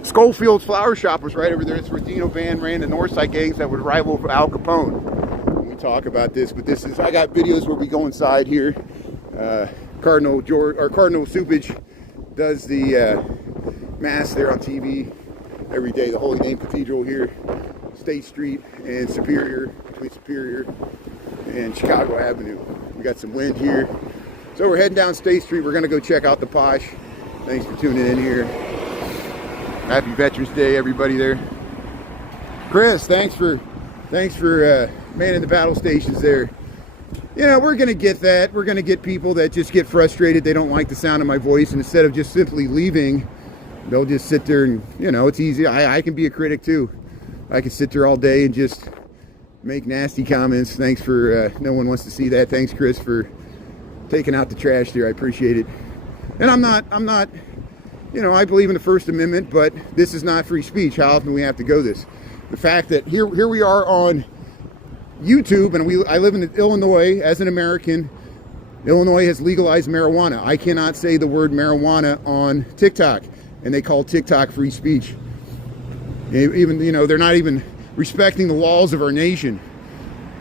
Schofield's flower shop was right over there. It's where Dino Van ran the Northside gangs that would rival Al Capone. When we talk about this, but this is, I got videos where we go inside here. Cardinal Supage does the mass there on TV every day. The Holy Name Cathedral here, State Street and Superior, between Superior and Chicago Avenue. We got some wind here. So we're heading down State Street. We're going to go check out the Posh. Thanks for tuning in here. Happy Veterans Day, everybody there. Chris, thanks for manning the battle stations there. You know, we're going to get that. We're going to get people that just get frustrated. They don't like the sound of my voice. And instead of just simply leaving, they'll just sit there and, you know, it's easy. I can be a critic too. I can sit there all day and just make nasty comments. Thanks for, no one wants to see that. Thanks, Chris, for taking out the trash there. I appreciate it. And I'm not, you know, I believe in the First Amendment, but this is not free speech. How often do we have to go this? The fact that here we are on YouTube, and I live in Illinois as an American. Illinois has legalized marijuana. I cannot say the word marijuana on TikTok, and they call TikTok free speech. Even, you know, they're not even respecting the laws of our nation,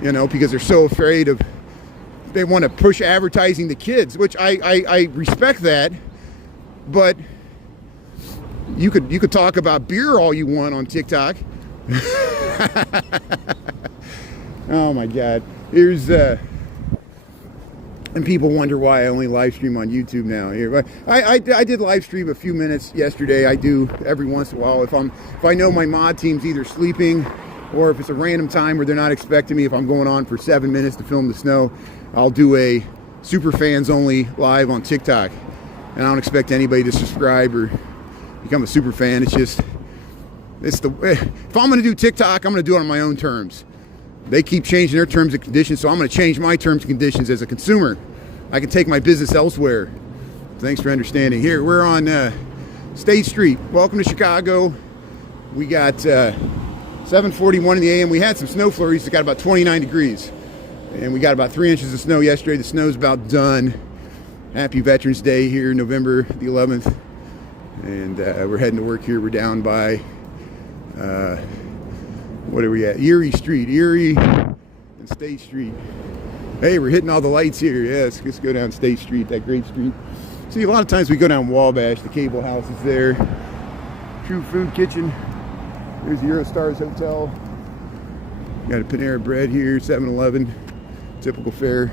you know, because they're so afraid of, they want to push advertising to kids, which I respect that, but you could talk about beer all you want on TikTok. Oh my God. Here's and people wonder why I only live stream on YouTube now. Here, I did live stream a few minutes yesterday. I do every once in a while if I know my mod team's either sleeping or if it's a random time where they're not expecting me. If I'm going on for 7 minutes to film the snow, I'll do a super fans only live on TikTok. And I don't expect anybody to subscribe or become a super fan. If I'm going to do TikTok, I'm going to do it on my own terms. They keep changing their terms and conditions, so I'm going to change my terms and conditions as a consumer. I can take my business elsewhere. Thanks for understanding. Here, we're on State Street. Welcome to Chicago. We got 7:41 in the a.m. We had some snow flurries. It got about 29 degrees. And we got about 3 inches of snow yesterday. The snow's about done. Happy Veterans Day here, November the 11th. And we're heading to work here. We're down by, what are we at? Erie Street, Erie and State Street. Hey, we're hitting all the lights here. Yes, let's go down State Street, that great street. See, a lot of times we go down Wabash. The cable house is there. True Food Kitchen. There's the Eurostars Hotel. Got a Panera Bread here, 7-Eleven. Typical fare.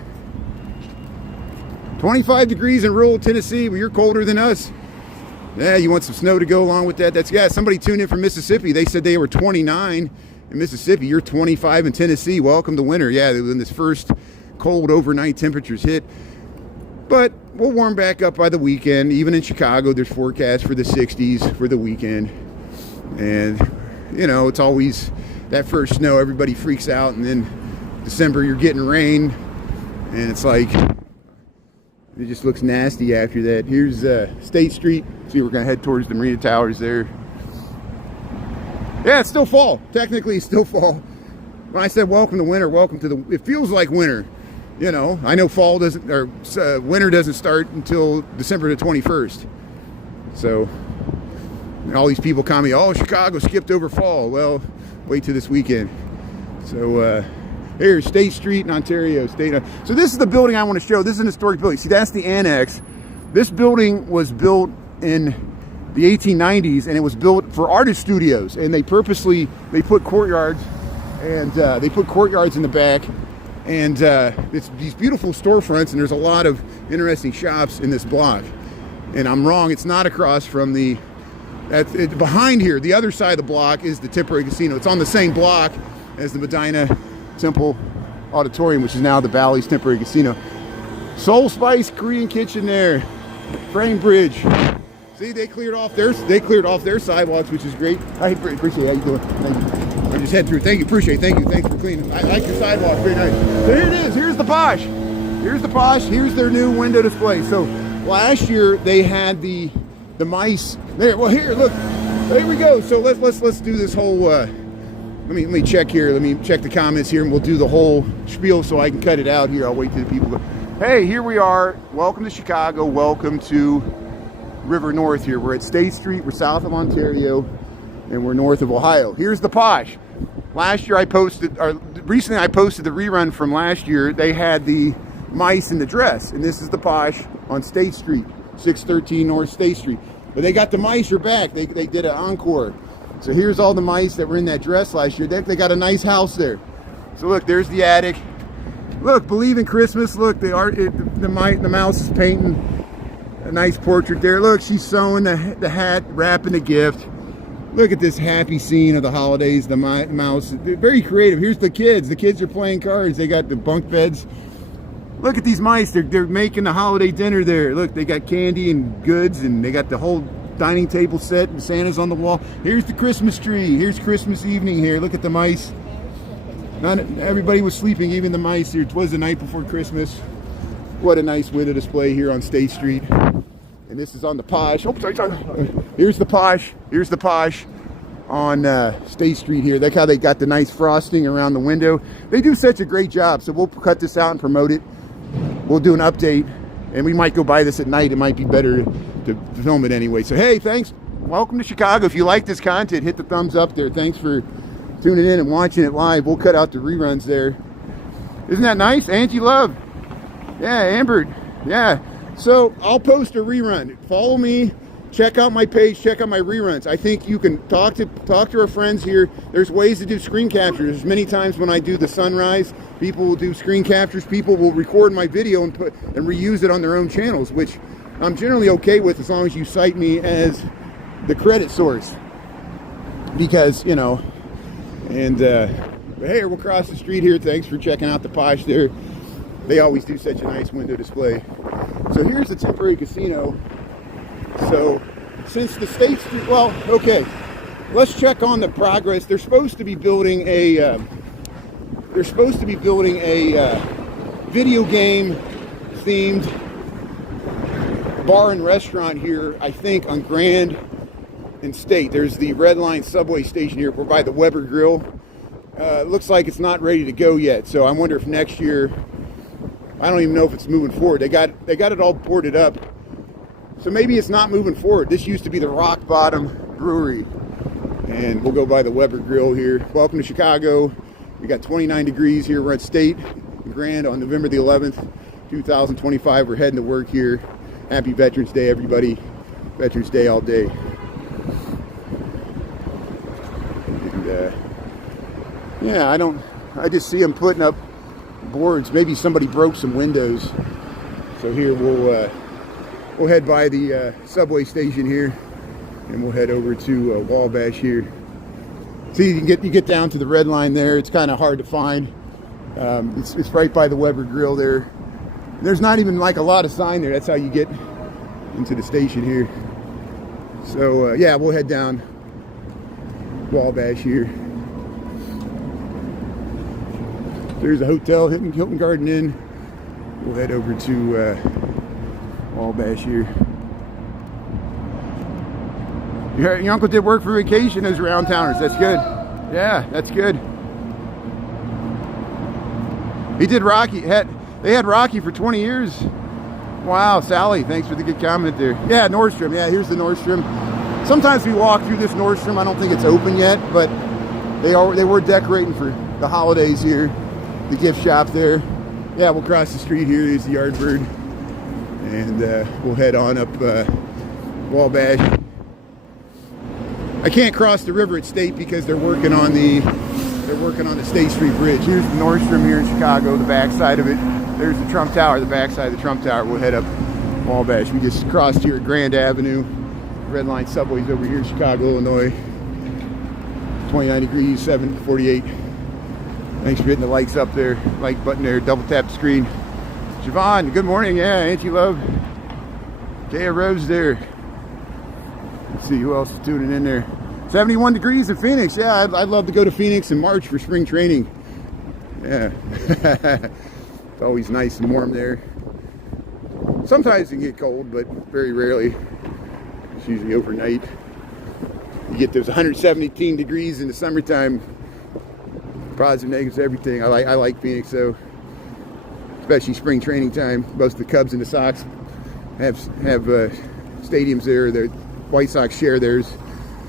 25 degrees in rural Tennessee, but you're colder than us. Yeah, you want some snow to go along with that? That's, yeah, somebody tuned in from Mississippi. They said they were 29 in Mississippi. You're 25 in Tennessee. Welcome to winter. Yeah, when this first cold overnight temperatures hit. But we'll warm back up by the weekend. Even in Chicago, there's forecasts for the 60s for the weekend. And, you know, it's always that first snow, everybody freaks out. And then December, you're getting rain. And it's like, it just looks nasty after that. Here's State Street. See, we're going to head towards the Marina Towers there. Yeah, it's still fall. Technically, it's still fall. When I said welcome to winter, welcome to the... It feels like winter. You know, I know fall doesn't... Or winter doesn't start until December the 21st. So, all these people comment, oh, Chicago skipped over fall. Well, wait till this weekend. So, here's State Street in Ontario. So this is the building I want to show. This is an historic building. See, that's the annex. This building was built in the 1890s, and it was built for artist studios. And they put courtyards, and they put courtyards in the back. And it's these beautiful storefronts, and there's a lot of interesting shops in this block. And I'm wrong. It's not across from the... behind here, the other side of the block is the Temporary Casino. It's on the same block as the Medina Temple Auditorium, which is now the Bally's Temporary Casino. Soul Spice Korean Kitchen there. Frame Bridge. See, they cleared off their sidewalks, which is great. I appreciate how you doing. Thank you. I just head through. Thank you. Appreciate it. Thank you. Thanks for cleaning. I like your sidewalk. Very nice. So here it is. Here's the Posh. Here's the Posh. Here's their new window display. So last year they had the mice there. Well, here, look. There we go. So let's do this whole. Let me check here. Let me check the comments here, and we'll do the whole spiel so I can cut it out here. I'll wait till the people go. Hey, here we are. Welcome to Chicago. Welcome to River North here. We're at State Street. We're south of Ontario, and we're north of Ohio. Here's the Posh. Recently I posted the rerun from last year. They had the mice in the dress, and this is the Posh on State Street, 613 North State Street. But they got the mice are back. They did an encore. So here's all the mice that were in that dress last year. They got a nice house there. So look, there's the attic. Look, believe in Christmas. Look, the mouse is painting a nice portrait there. Look, she's sewing the hat, wrapping the gift. Look at this happy scene of the holidays. The mouse, they're very creative. Here's the kids. The kids are playing cards. They got the bunk beds. Look at these mice. They're making the holiday dinner there. Look, they got candy and goods, and they got the whole dining table set, and Santa's on the wall. Here's the Christmas tree. Here's Christmas evening here. Look at the mice. Not everybody was sleeping, even the mice here. It was the night before Christmas. What a nice window display here on State Street. And this is on the Posh. Oh, sorry. Here's the Posh. Here's the Posh on State Street here. That's how they got the nice frosting around the window. They do such a great job. So we'll cut this out and promote it. We'll do an update, and we might go by this at night. It might be better to film it anyway. So hey, thanks. Welcome to Chicago. If you like this content, hit the thumbs up there. Thanks for tuning in and watching it live. We'll cut out the reruns there. Isn't that nice? Angie Love. Yeah, Amber. Yeah. So I'll post a rerun. Follow me. Check out my page. Check out my reruns. I think you can talk to our friends here. There's ways to do screen captures. There's many times when I do the sunrise, people will do screen captures. People will record my video and reuse it on their own channels, which I'm generally okay with as long as you cite me as the credit source. Because, you know, and hey, we'll cross the street here. Thanks for checking out the Posh there. They always do such a nice window display. So here's the Temporary Casino. So since the State Street, well, okay, let's check on the progress. They're supposed to be building a video game themed bar and restaurant here, I think, on Grand and State. There's the Red Line subway station here. We're by the Weber Grill. Looks like it's not ready to go yet. So I wonder if next year, I don't even know if it's moving forward. They got it all boarded up. So maybe it's not moving forward. This used to be the Rock Bottom Brewery. And we'll go by the Weber Grill here. Welcome to Chicago. We got 29 degrees here. We're at State and Grand on November the 11th, 2025. We're heading to work here. Happy Veterans Day, everybody. Veterans Day all day. And, yeah, I just see them putting up boards. Maybe somebody broke some windows. So here we'll head by the subway station here, and we'll head over to Wabash here. See, you get down to the red line there. It's kind of hard to find. It's right by the Weber Grill there. There's not even like a lot of sign there. That's how you get into the station here. So yeah, we'll head down Wabash here. There's a hotel, Hilton Garden Inn. We'll head over to Wabash here. Your uncle did work for vacation as around towners. That's good. Yeah, that's good. He did Rocky. They had Rocky for 20 years. Wow, Sally, thanks for the good comment there. Yeah, Nordstrom. Yeah, here's the Nordstrom. Sometimes we walk through this Nordstrom. I don't think it's open yet, but they were decorating for the holidays here. The gift shop there. Yeah, we'll cross the street here. There's the Yardbird, and we'll head on up Wabash. I can't cross the river at State because they're working on the State Street Bridge. Here's the Nordstrom here in Chicago, the back side of it. There's the Trump Tower, the back side of the Trump Tower. We'll head up Wabash. We just crossed here at Grand Avenue. Red Line subway's over here in Chicago, Illinois. 29 degrees, 7:48. Thanks for hitting the likes up there. Like button there, double tap the screen. Javon, good morning. Yeah, Auntie Love. Kaya Rose there. Let's see who else is tuning in there. 71 degrees in Phoenix. Yeah, I'd love to go to Phoenix in March for spring training. Yeah. It's always nice and warm there. Sometimes it can get cold, but very rarely. It's usually overnight. You get those 117 degrees in the summertime. Positive, negatives, everything. I like Phoenix, though. Especially spring training time. Most of the Cubs and the Sox have stadiums there. The White Sox share theirs.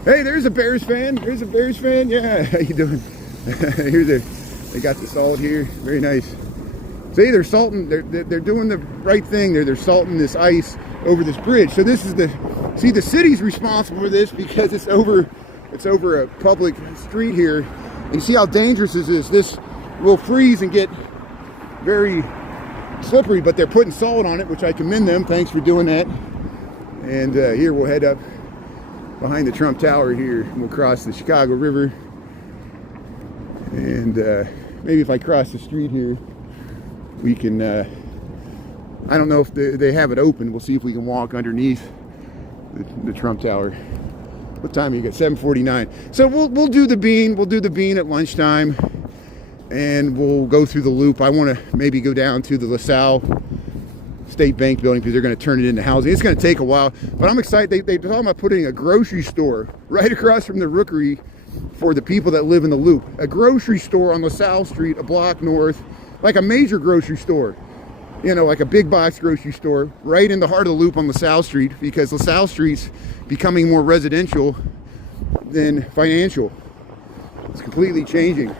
Hey, there's a Bears fan. There's a Bears fan. Yeah, how you doing? They got the salt here. Very nice. See, they're salting. They're doing the right thing. They're salting this ice over this bridge. So this is the city's responsible for this because it's over a public street here. And you see how dangerous this is. This will freeze and get very slippery, but they're putting salt on it, which I commend them. Thanks for doing that. And here we'll head up behind the Trump Tower here. We'll cross the Chicago River. And maybe if I cross the street here, we can, I don't know if they have it open. We'll see if we can walk underneath the Trump Tower. What time you got? 7:49. So we'll do the bean. We'll do the bean at lunchtime, and we'll go through the loop. I want to maybe go down to the LaSalle State Bank building because they're going to turn it into housing. It's going to take a while, but I'm excited. They're talking about putting a grocery store right across from the Rookery for the people that live in the loop. A grocery store on LaSalle Street, a block north, like a major grocery store. You know, like a big box grocery store right in the heart of the loop on LaSalle Street, because LaSalle Street's becoming more residential than financial. It's completely changing.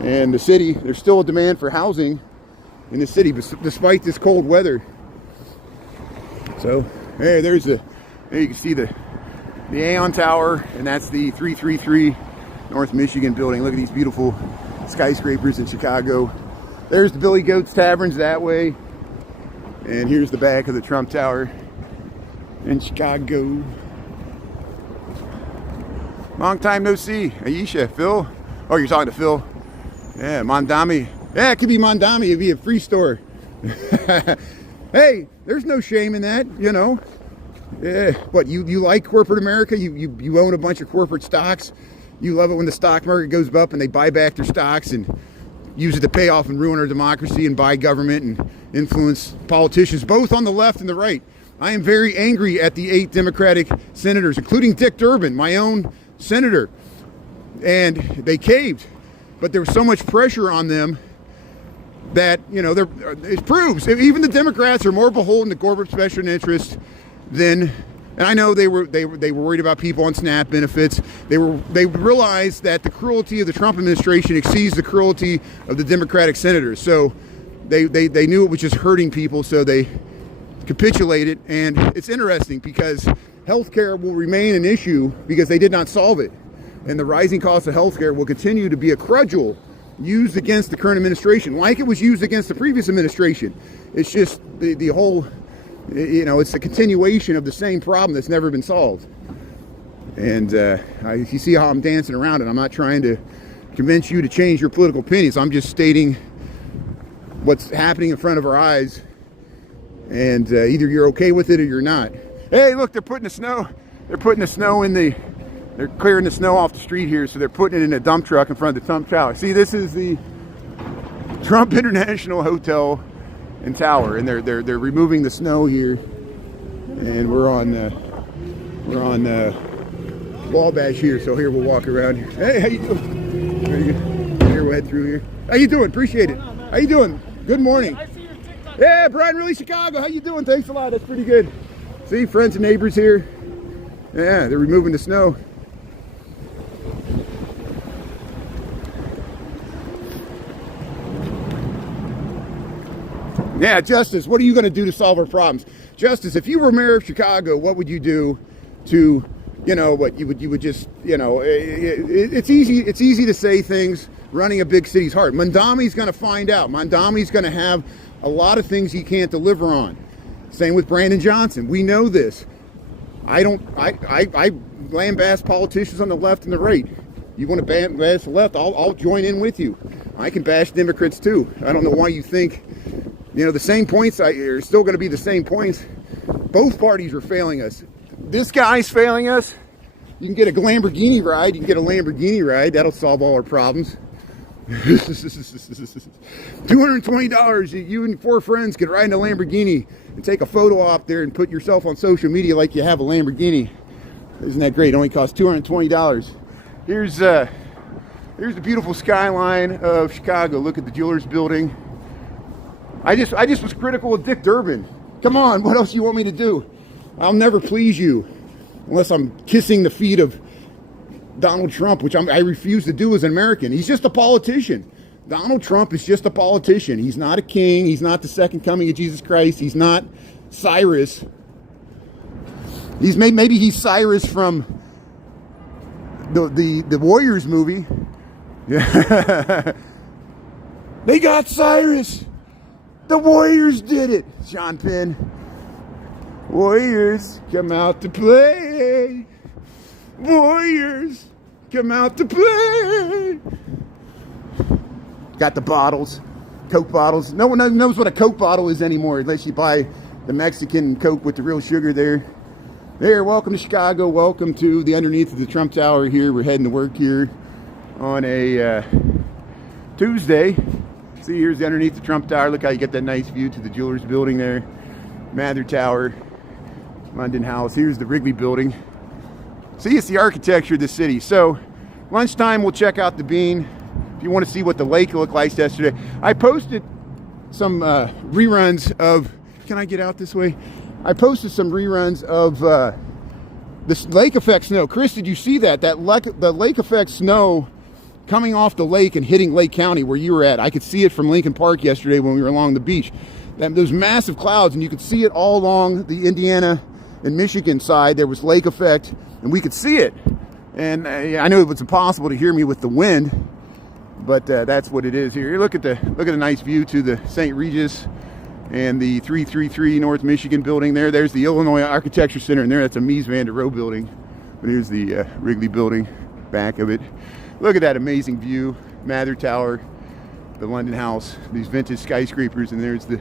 And the city, there's still a demand for housing in the city despite this cold weather. So, hey, there you can see the Aon Tower, and that's the 333 North Michigan building. Look at these beautiful skyscrapers in Chicago. There's the Billy Goat's Taverns that way. And here's the back of the Trump Tower in Chicago. Long time no see. Aisha, Phil. Oh, you're talking to Phil? Yeah, Mondami. Yeah, it could be Mondami. It'd be a free store. Hey, there's no shame in that, you know. Yeah, what, you like corporate America? You own a bunch of corporate stocks. You love it when the stock market goes up and they buy back their stocks and use it to pay off and ruin our democracy and buy government and influence politicians, both on the left and the right. I am very angry at the 8 Democratic senators, including Dick Durbin, my own senator. And they caved. But there was so much pressure on them that, you know, it proves even the Democrats are more beholden to corporate special interests then, and I know they were worried about people on SNAP benefits. They realized that the cruelty of the Trump administration exceeds the cruelty of the Democratic senators. So they knew it was just hurting people, so they capitulated. And it's interesting because healthcare will remain an issue because they did not solve it. And the rising cost of healthcare will continue to be a cudgel used against the current administration, like it was used against the previous administration. It's just the whole, it's a continuation of the same problem that's never been solved. And you see how I'm dancing around it. I'm not trying to convince you to change your political opinions. I'm just stating what's happening in front of our eyes. And either you're okay with it or you're not. Hey, look, they're putting the snow they're clearing the snow off the street here, so they're putting it in a dump truck in front of the Trump Tower. See, this is the Trump International Hotel and Tower, and they're removing the snow here. And we're on Wabash here, so here we'll walk around here. Hey, how you doing? Very good. Here, we'll head through here. How you doing? Appreciate it. How you doing? Good morning. Yeah, Brian Really Chicago. How you doing? Thanks a lot. That's pretty good. See, friends and neighbors here. Yeah, they're removing the snow. Yeah, Justice, what are you going to do to solve our problems? Justice, if you were mayor of Chicago, what would you do to, what you would just, it's easy to say things running a big city's hard. Mondami's going to find out. Mondami's going to have a lot of things he can't deliver on. Same with Brandon Johnson. We know this. I lambast politicians on the left and the right. You want to bash the left, I'll join in with you. I can bash Democrats too. I don't know why you think, the same points are still going to be the same points. Both parties are failing us. This guy's failing us. You can get a Lamborghini ride. You can get a Lamborghini ride. That'll solve all our problems. $220. You and 4 friends can ride in a Lamborghini and take a photo op there and put yourself on social media like you have a Lamborghini. Isn't that great? It only costs $220. Here's the beautiful skyline of Chicago. Look at the Jewelers Building. I just was critical of Dick Durbin. Come on, what else do you want me to do? I'll never please you unless I'm kissing the feet of Donald Trump, which I refuse to do as an American. He's just a politician. Donald Trump is just a politician. He's not a king. He's not the second coming of Jesus Christ. He's not Cyrus. Maybe he's Cyrus from the Warriors movie. Yeah. They got Cyrus. The Warriors did it. Sean Penn. Warriors come out to play. Warriors come out to play. Got the bottles, Coke bottles. No one knows what a Coke bottle is anymore unless you buy the Mexican Coke with the real sugar there. There, welcome to Chicago. Welcome to the underneath of the Trump Tower here. We're heading to work here on a Tuesday. See, here's the underneath the Trump Tower. Look how you get that nice view to the Jewelers Building there. Mather Tower, London House. Here's the Wrigley Building. See, it's the architecture of the city. So, lunchtime, we'll check out the Bean. If you want to see what the lake looked like yesterday. I posted some reruns of... Can I get out this way? I posted some reruns of this lake effect snow. Chris, did you see that? The lake effect snow coming off the lake and hitting Lake County where you were at. I could see it from Lincoln Park yesterday when we were along the beach. Those massive clouds, and you could see it all along the Indiana and Michigan side. There was lake effect, and we could see it. And I know it was impossible to hear me with the wind, but that's what it is here. Look at the nice view to the St. Regis and the 333 North Michigan building there. There's the Illinois Architecture Center, and that's a Mies van der Rohe building. But here's the Wrigley Building, back of it. Look at that amazing view. Mather Tower, the London House, these vintage skyscrapers, and there's the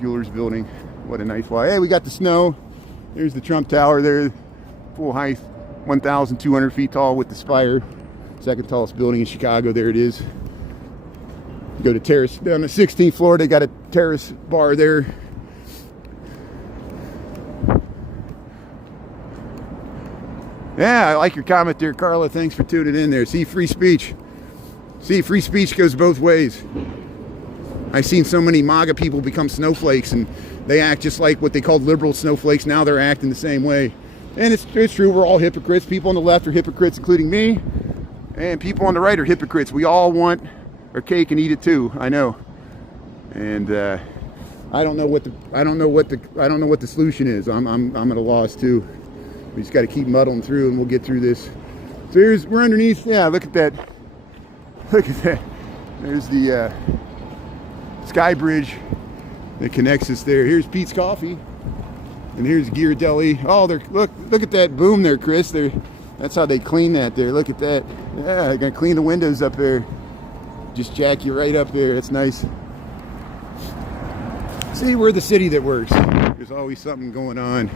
Jewelers Building. What a nice fly. Hey, we got the snow. There's the Trump Tower there, full height, 1,200 feet tall with the spire. Second tallest building in Chicago. There it is. Go to terrace down the 16th floor. They got a terrace bar there. Yeah, I like your comment there, Carla. Thanks for tuning in there. See, free speech. See, free speech goes both ways. I've seen so many MAGA people become snowflakes, and they act just like what they called liberal snowflakes. Now they're acting the same way. And it's true, we're all hypocrites. People on the left are hypocrites, including me. And people on the right are hypocrites. We all want our cake and eat it too, I know. And I don't know what the solution is. I'm at a loss too. We just got to keep muddling through, and we'll get through this. So we're underneath. Yeah, look at that. Look at that. There's the Sky Bridge that connects us there. Here's Pete's Coffee, and here's Ghirardelli. Oh, look at that boom there, Chris. That's how they clean that there. Look at that. Yeah, they're gonna clean the windows up there. Just jack you right up there. That's nice. See, we're the city that works. There's always something going on.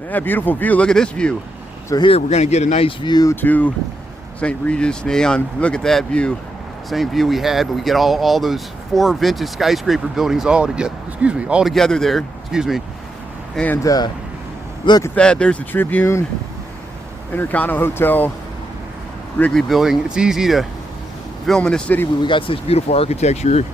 Yeah, beautiful view. Look at this view. So here we're gonna get a nice view to St. Regis, Neon. Look at that view. Same view we had, but we get all those 4 vintage skyscraper buildings all together. All together there. And look at that. There's the Tribune, Intercontinental Hotel, Wrigley Building. It's easy to film in a city where we got such beautiful architecture,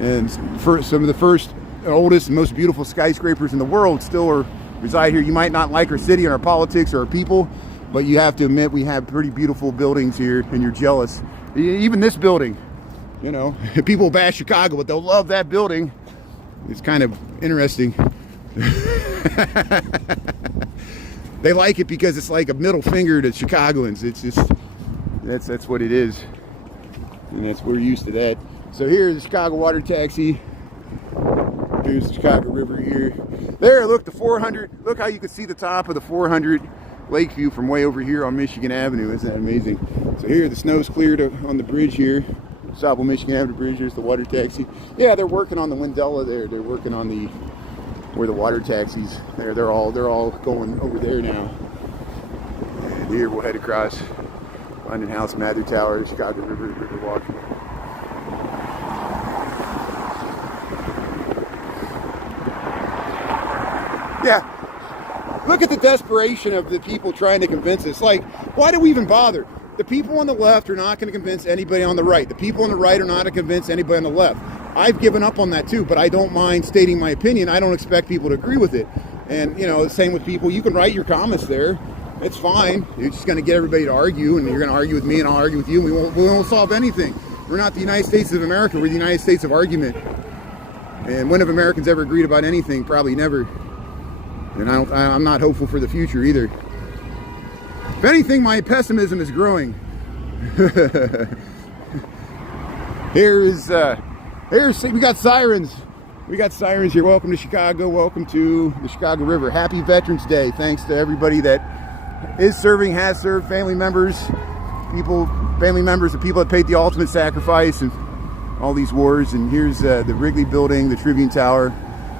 and some of the first, oldest, and most beautiful skyscrapers in the world still reside here. You might not like our city and our politics or our people, but you have to admit we have pretty beautiful buildings here, and you're jealous. Even this building, you know, people bash Chicago, but they'll love that building. It's kind of interesting. They like it because it's like a middle finger to Chicagoans. It's just, that's what it is. And we're used to that. So here's the Chicago water taxi. Here's the Chicago River here. There, look, the 400. Look how you can see the top of the 400 Lakeview from way over here on Michigan Avenue. Isn't that amazing? So here, the snow's cleared on the bridge here. South Michigan Avenue Bridge. Here's the water taxi. Yeah, they're working on the Wendella there. They're working on where the water taxis. They're all going over there now. And here we'll head across London House, Mather Tower, Chicago River Walk. Yeah. Look at the desperation of the people trying to convince us. Like, why do we even bother? The people on the left are not going to convince anybody on the right. The people on the right are not going to convince anybody on the left. I've given up on that too, but I don't mind stating my opinion. I don't expect people to agree with it. And, you know, the same with people. You can write your comments there. It's fine. You're just going to get everybody to argue, and you're going to argue with me, and I'll argue with you, and we won't solve anything. We're not the United States of America. We're the United States of argument. And when have Americans ever agreed about anything? Probably never. And I'm not hopeful for the future either. If anything, my pessimism is growing. We got sirens. We got sirens here. Welcome to Chicago. Welcome to the Chicago River. Happy Veterans Day. Thanks to everybody that is serving, has served, family members of people that paid the ultimate sacrifice in all these wars. And here's the Wrigley Building, the Tribune Tower,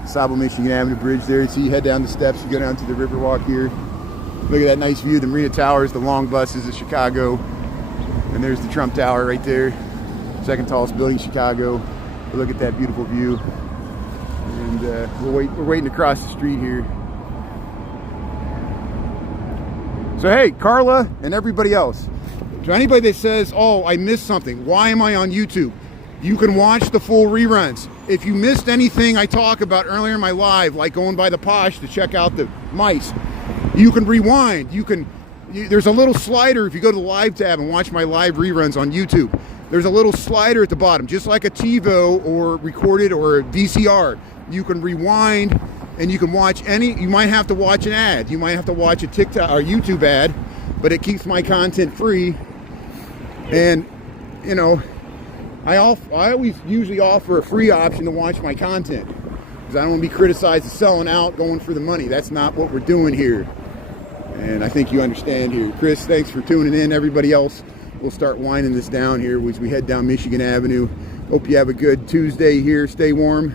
South Michigan Avenue Bridge there. So you head down the steps, you go down to the Riverwalk here. Look at that nice view. The Marina Towers, the long buses of Chicago. And there's the Trump Tower right there. Second tallest building in Chicago. Look at that beautiful view. And we're waiting to cross the street here. So hey, Carla and everybody else. To anybody that says, oh, I missed something, why am I on YouTube? You can watch the full reruns. If you missed anything I talked about earlier in my live, like going by the Posh to check out the mice, you can rewind. There's a little slider if you go to the live tab and watch my live reruns on YouTube. There's a little slider at the bottom, just like a TiVo or recorded or a VCR. You can rewind and you can watch you might have to watch an ad. You might have to watch a TikTok or YouTube ad, but it keeps my content free. And, you know, I always usually offer a free option to watch my content because I don't want to be criticized as selling out, going for the money. That's not what we're doing here. And I think you understand here. Chris, thanks for tuning in. Everybody else, we'll start winding this down here as we head down Michigan Avenue. Hope you have a good Tuesday here. Stay warm.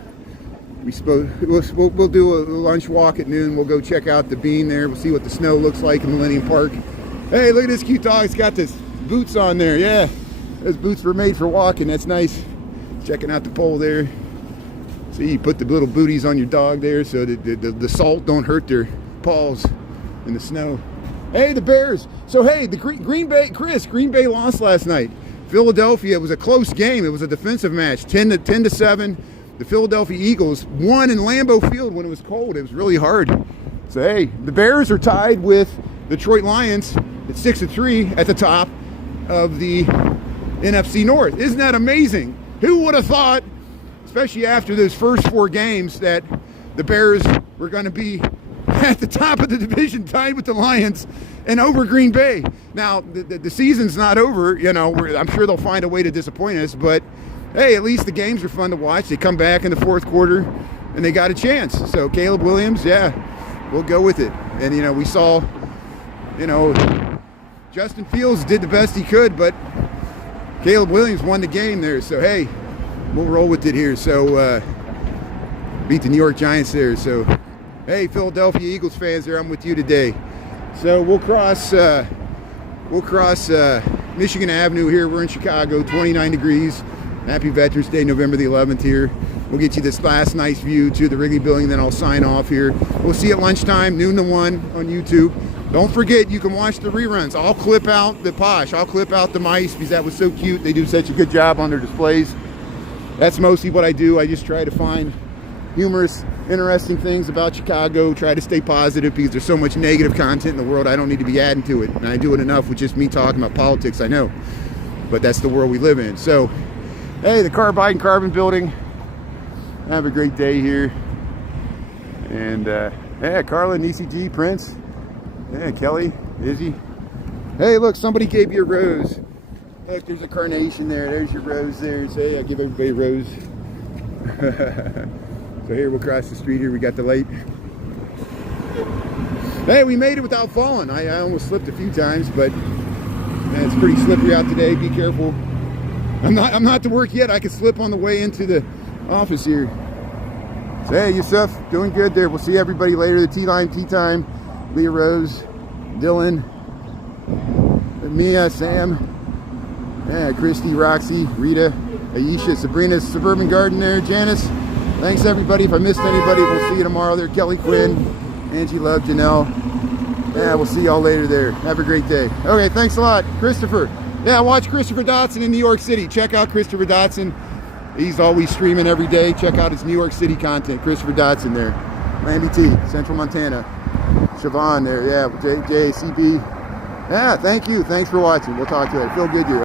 We'll do a lunch walk at noon. We'll go check out the Bean there. We'll see what the snow looks like in Millennium Park. Hey, look at this cute dog. It's got this boots on there. Yeah, those boots were made for walking. That's nice. Checking out the pole there. See, you put the little booties on your dog there so that the salt don't hurt their paws in the snow. Hey, the Bears. So hey, the Green Bay, Chris, Green Bay lost last night. Philadelphia, it was a close game. It was a defensive match, 10-7. The Philadelphia Eagles won in Lambeau Field when it was cold. It was really hard. So, hey, the Bears are tied with the Detroit Lions at 6-3 at the top of the NFC North. Isn't that amazing? Who would have thought, especially after those first 4 games, that the Bears were going to be at the top of the division, tied with the Lions and over Green Bay. Now, the season's not over. You know, I'm sure they'll find a way to disappoint us, but hey, at least the games are fun to watch. They come back in the fourth quarter and they got a chance. So Caleb Williams, yeah, we'll go with it. And, you know, we saw, you know, Justin Fields did the best he could, but Caleb Williams won the game there. So, hey, we'll roll with it here. So, beat the New York Giants there. So, hey, Philadelphia Eagles fans there, I'm with you today. So we'll cross Michigan Avenue here. We're in Chicago, 29 degrees. Happy Veterans Day, November the 11th here. We'll get you this last nice view to the Wrigley Building, then I'll sign off here. We'll see you at lunchtime, noon to 1 on YouTube. Don't forget, you can watch the reruns. I'll clip out the Posh. I'll clip out the mice because that was so cute. They do such a good job on their displays. That's mostly what I do. I just try to find humorous, interesting things about Chicago. Try to stay positive because there's so much negative content in the world. I don't need to be adding to it. And I do it enough with just me talking about politics, I know. But that's the world we live in. So, hey, the Carbide and Carbon Building. Have a great day here. And, yeah, Carla, ECG, Prince. Yeah, Kelly, Izzy. Hey, look, somebody gave you a rose. Look, there's a carnation there. There's your rose there. So, hey, I give everybody a rose. So here, we'll cross the street here. We got the light. Hey, we made it without falling. I almost slipped a few times, but man, it's pretty slippery out today. Be careful. I'm not to work yet. I could slip on the way into the office here. So hey, Yusuf, doing good there. We'll see everybody later. The Tea Time, Leah Rose, Dylan, Mia, Sam, yeah, Christy, Roxy, Rita, Aisha, Sabrina, Suburban Garden there, Janice. Thanks everybody. If I missed anybody, we'll see you tomorrow there. Kelly Quinn, Angie Love, Janelle. Yeah, we'll see y'all later there. Have a great day. Okay, thanks a lot. Christopher. Yeah, watch Christopher Dotson in New York City. Check out Christopher Dotson. He's always streaming every day. Check out his New York City content. Christopher Dotson there. Landy T, Central Montana. Siobhan there. Yeah, JACB. Yeah, thank you. Thanks for watching. We'll talk to you later. Feel good here.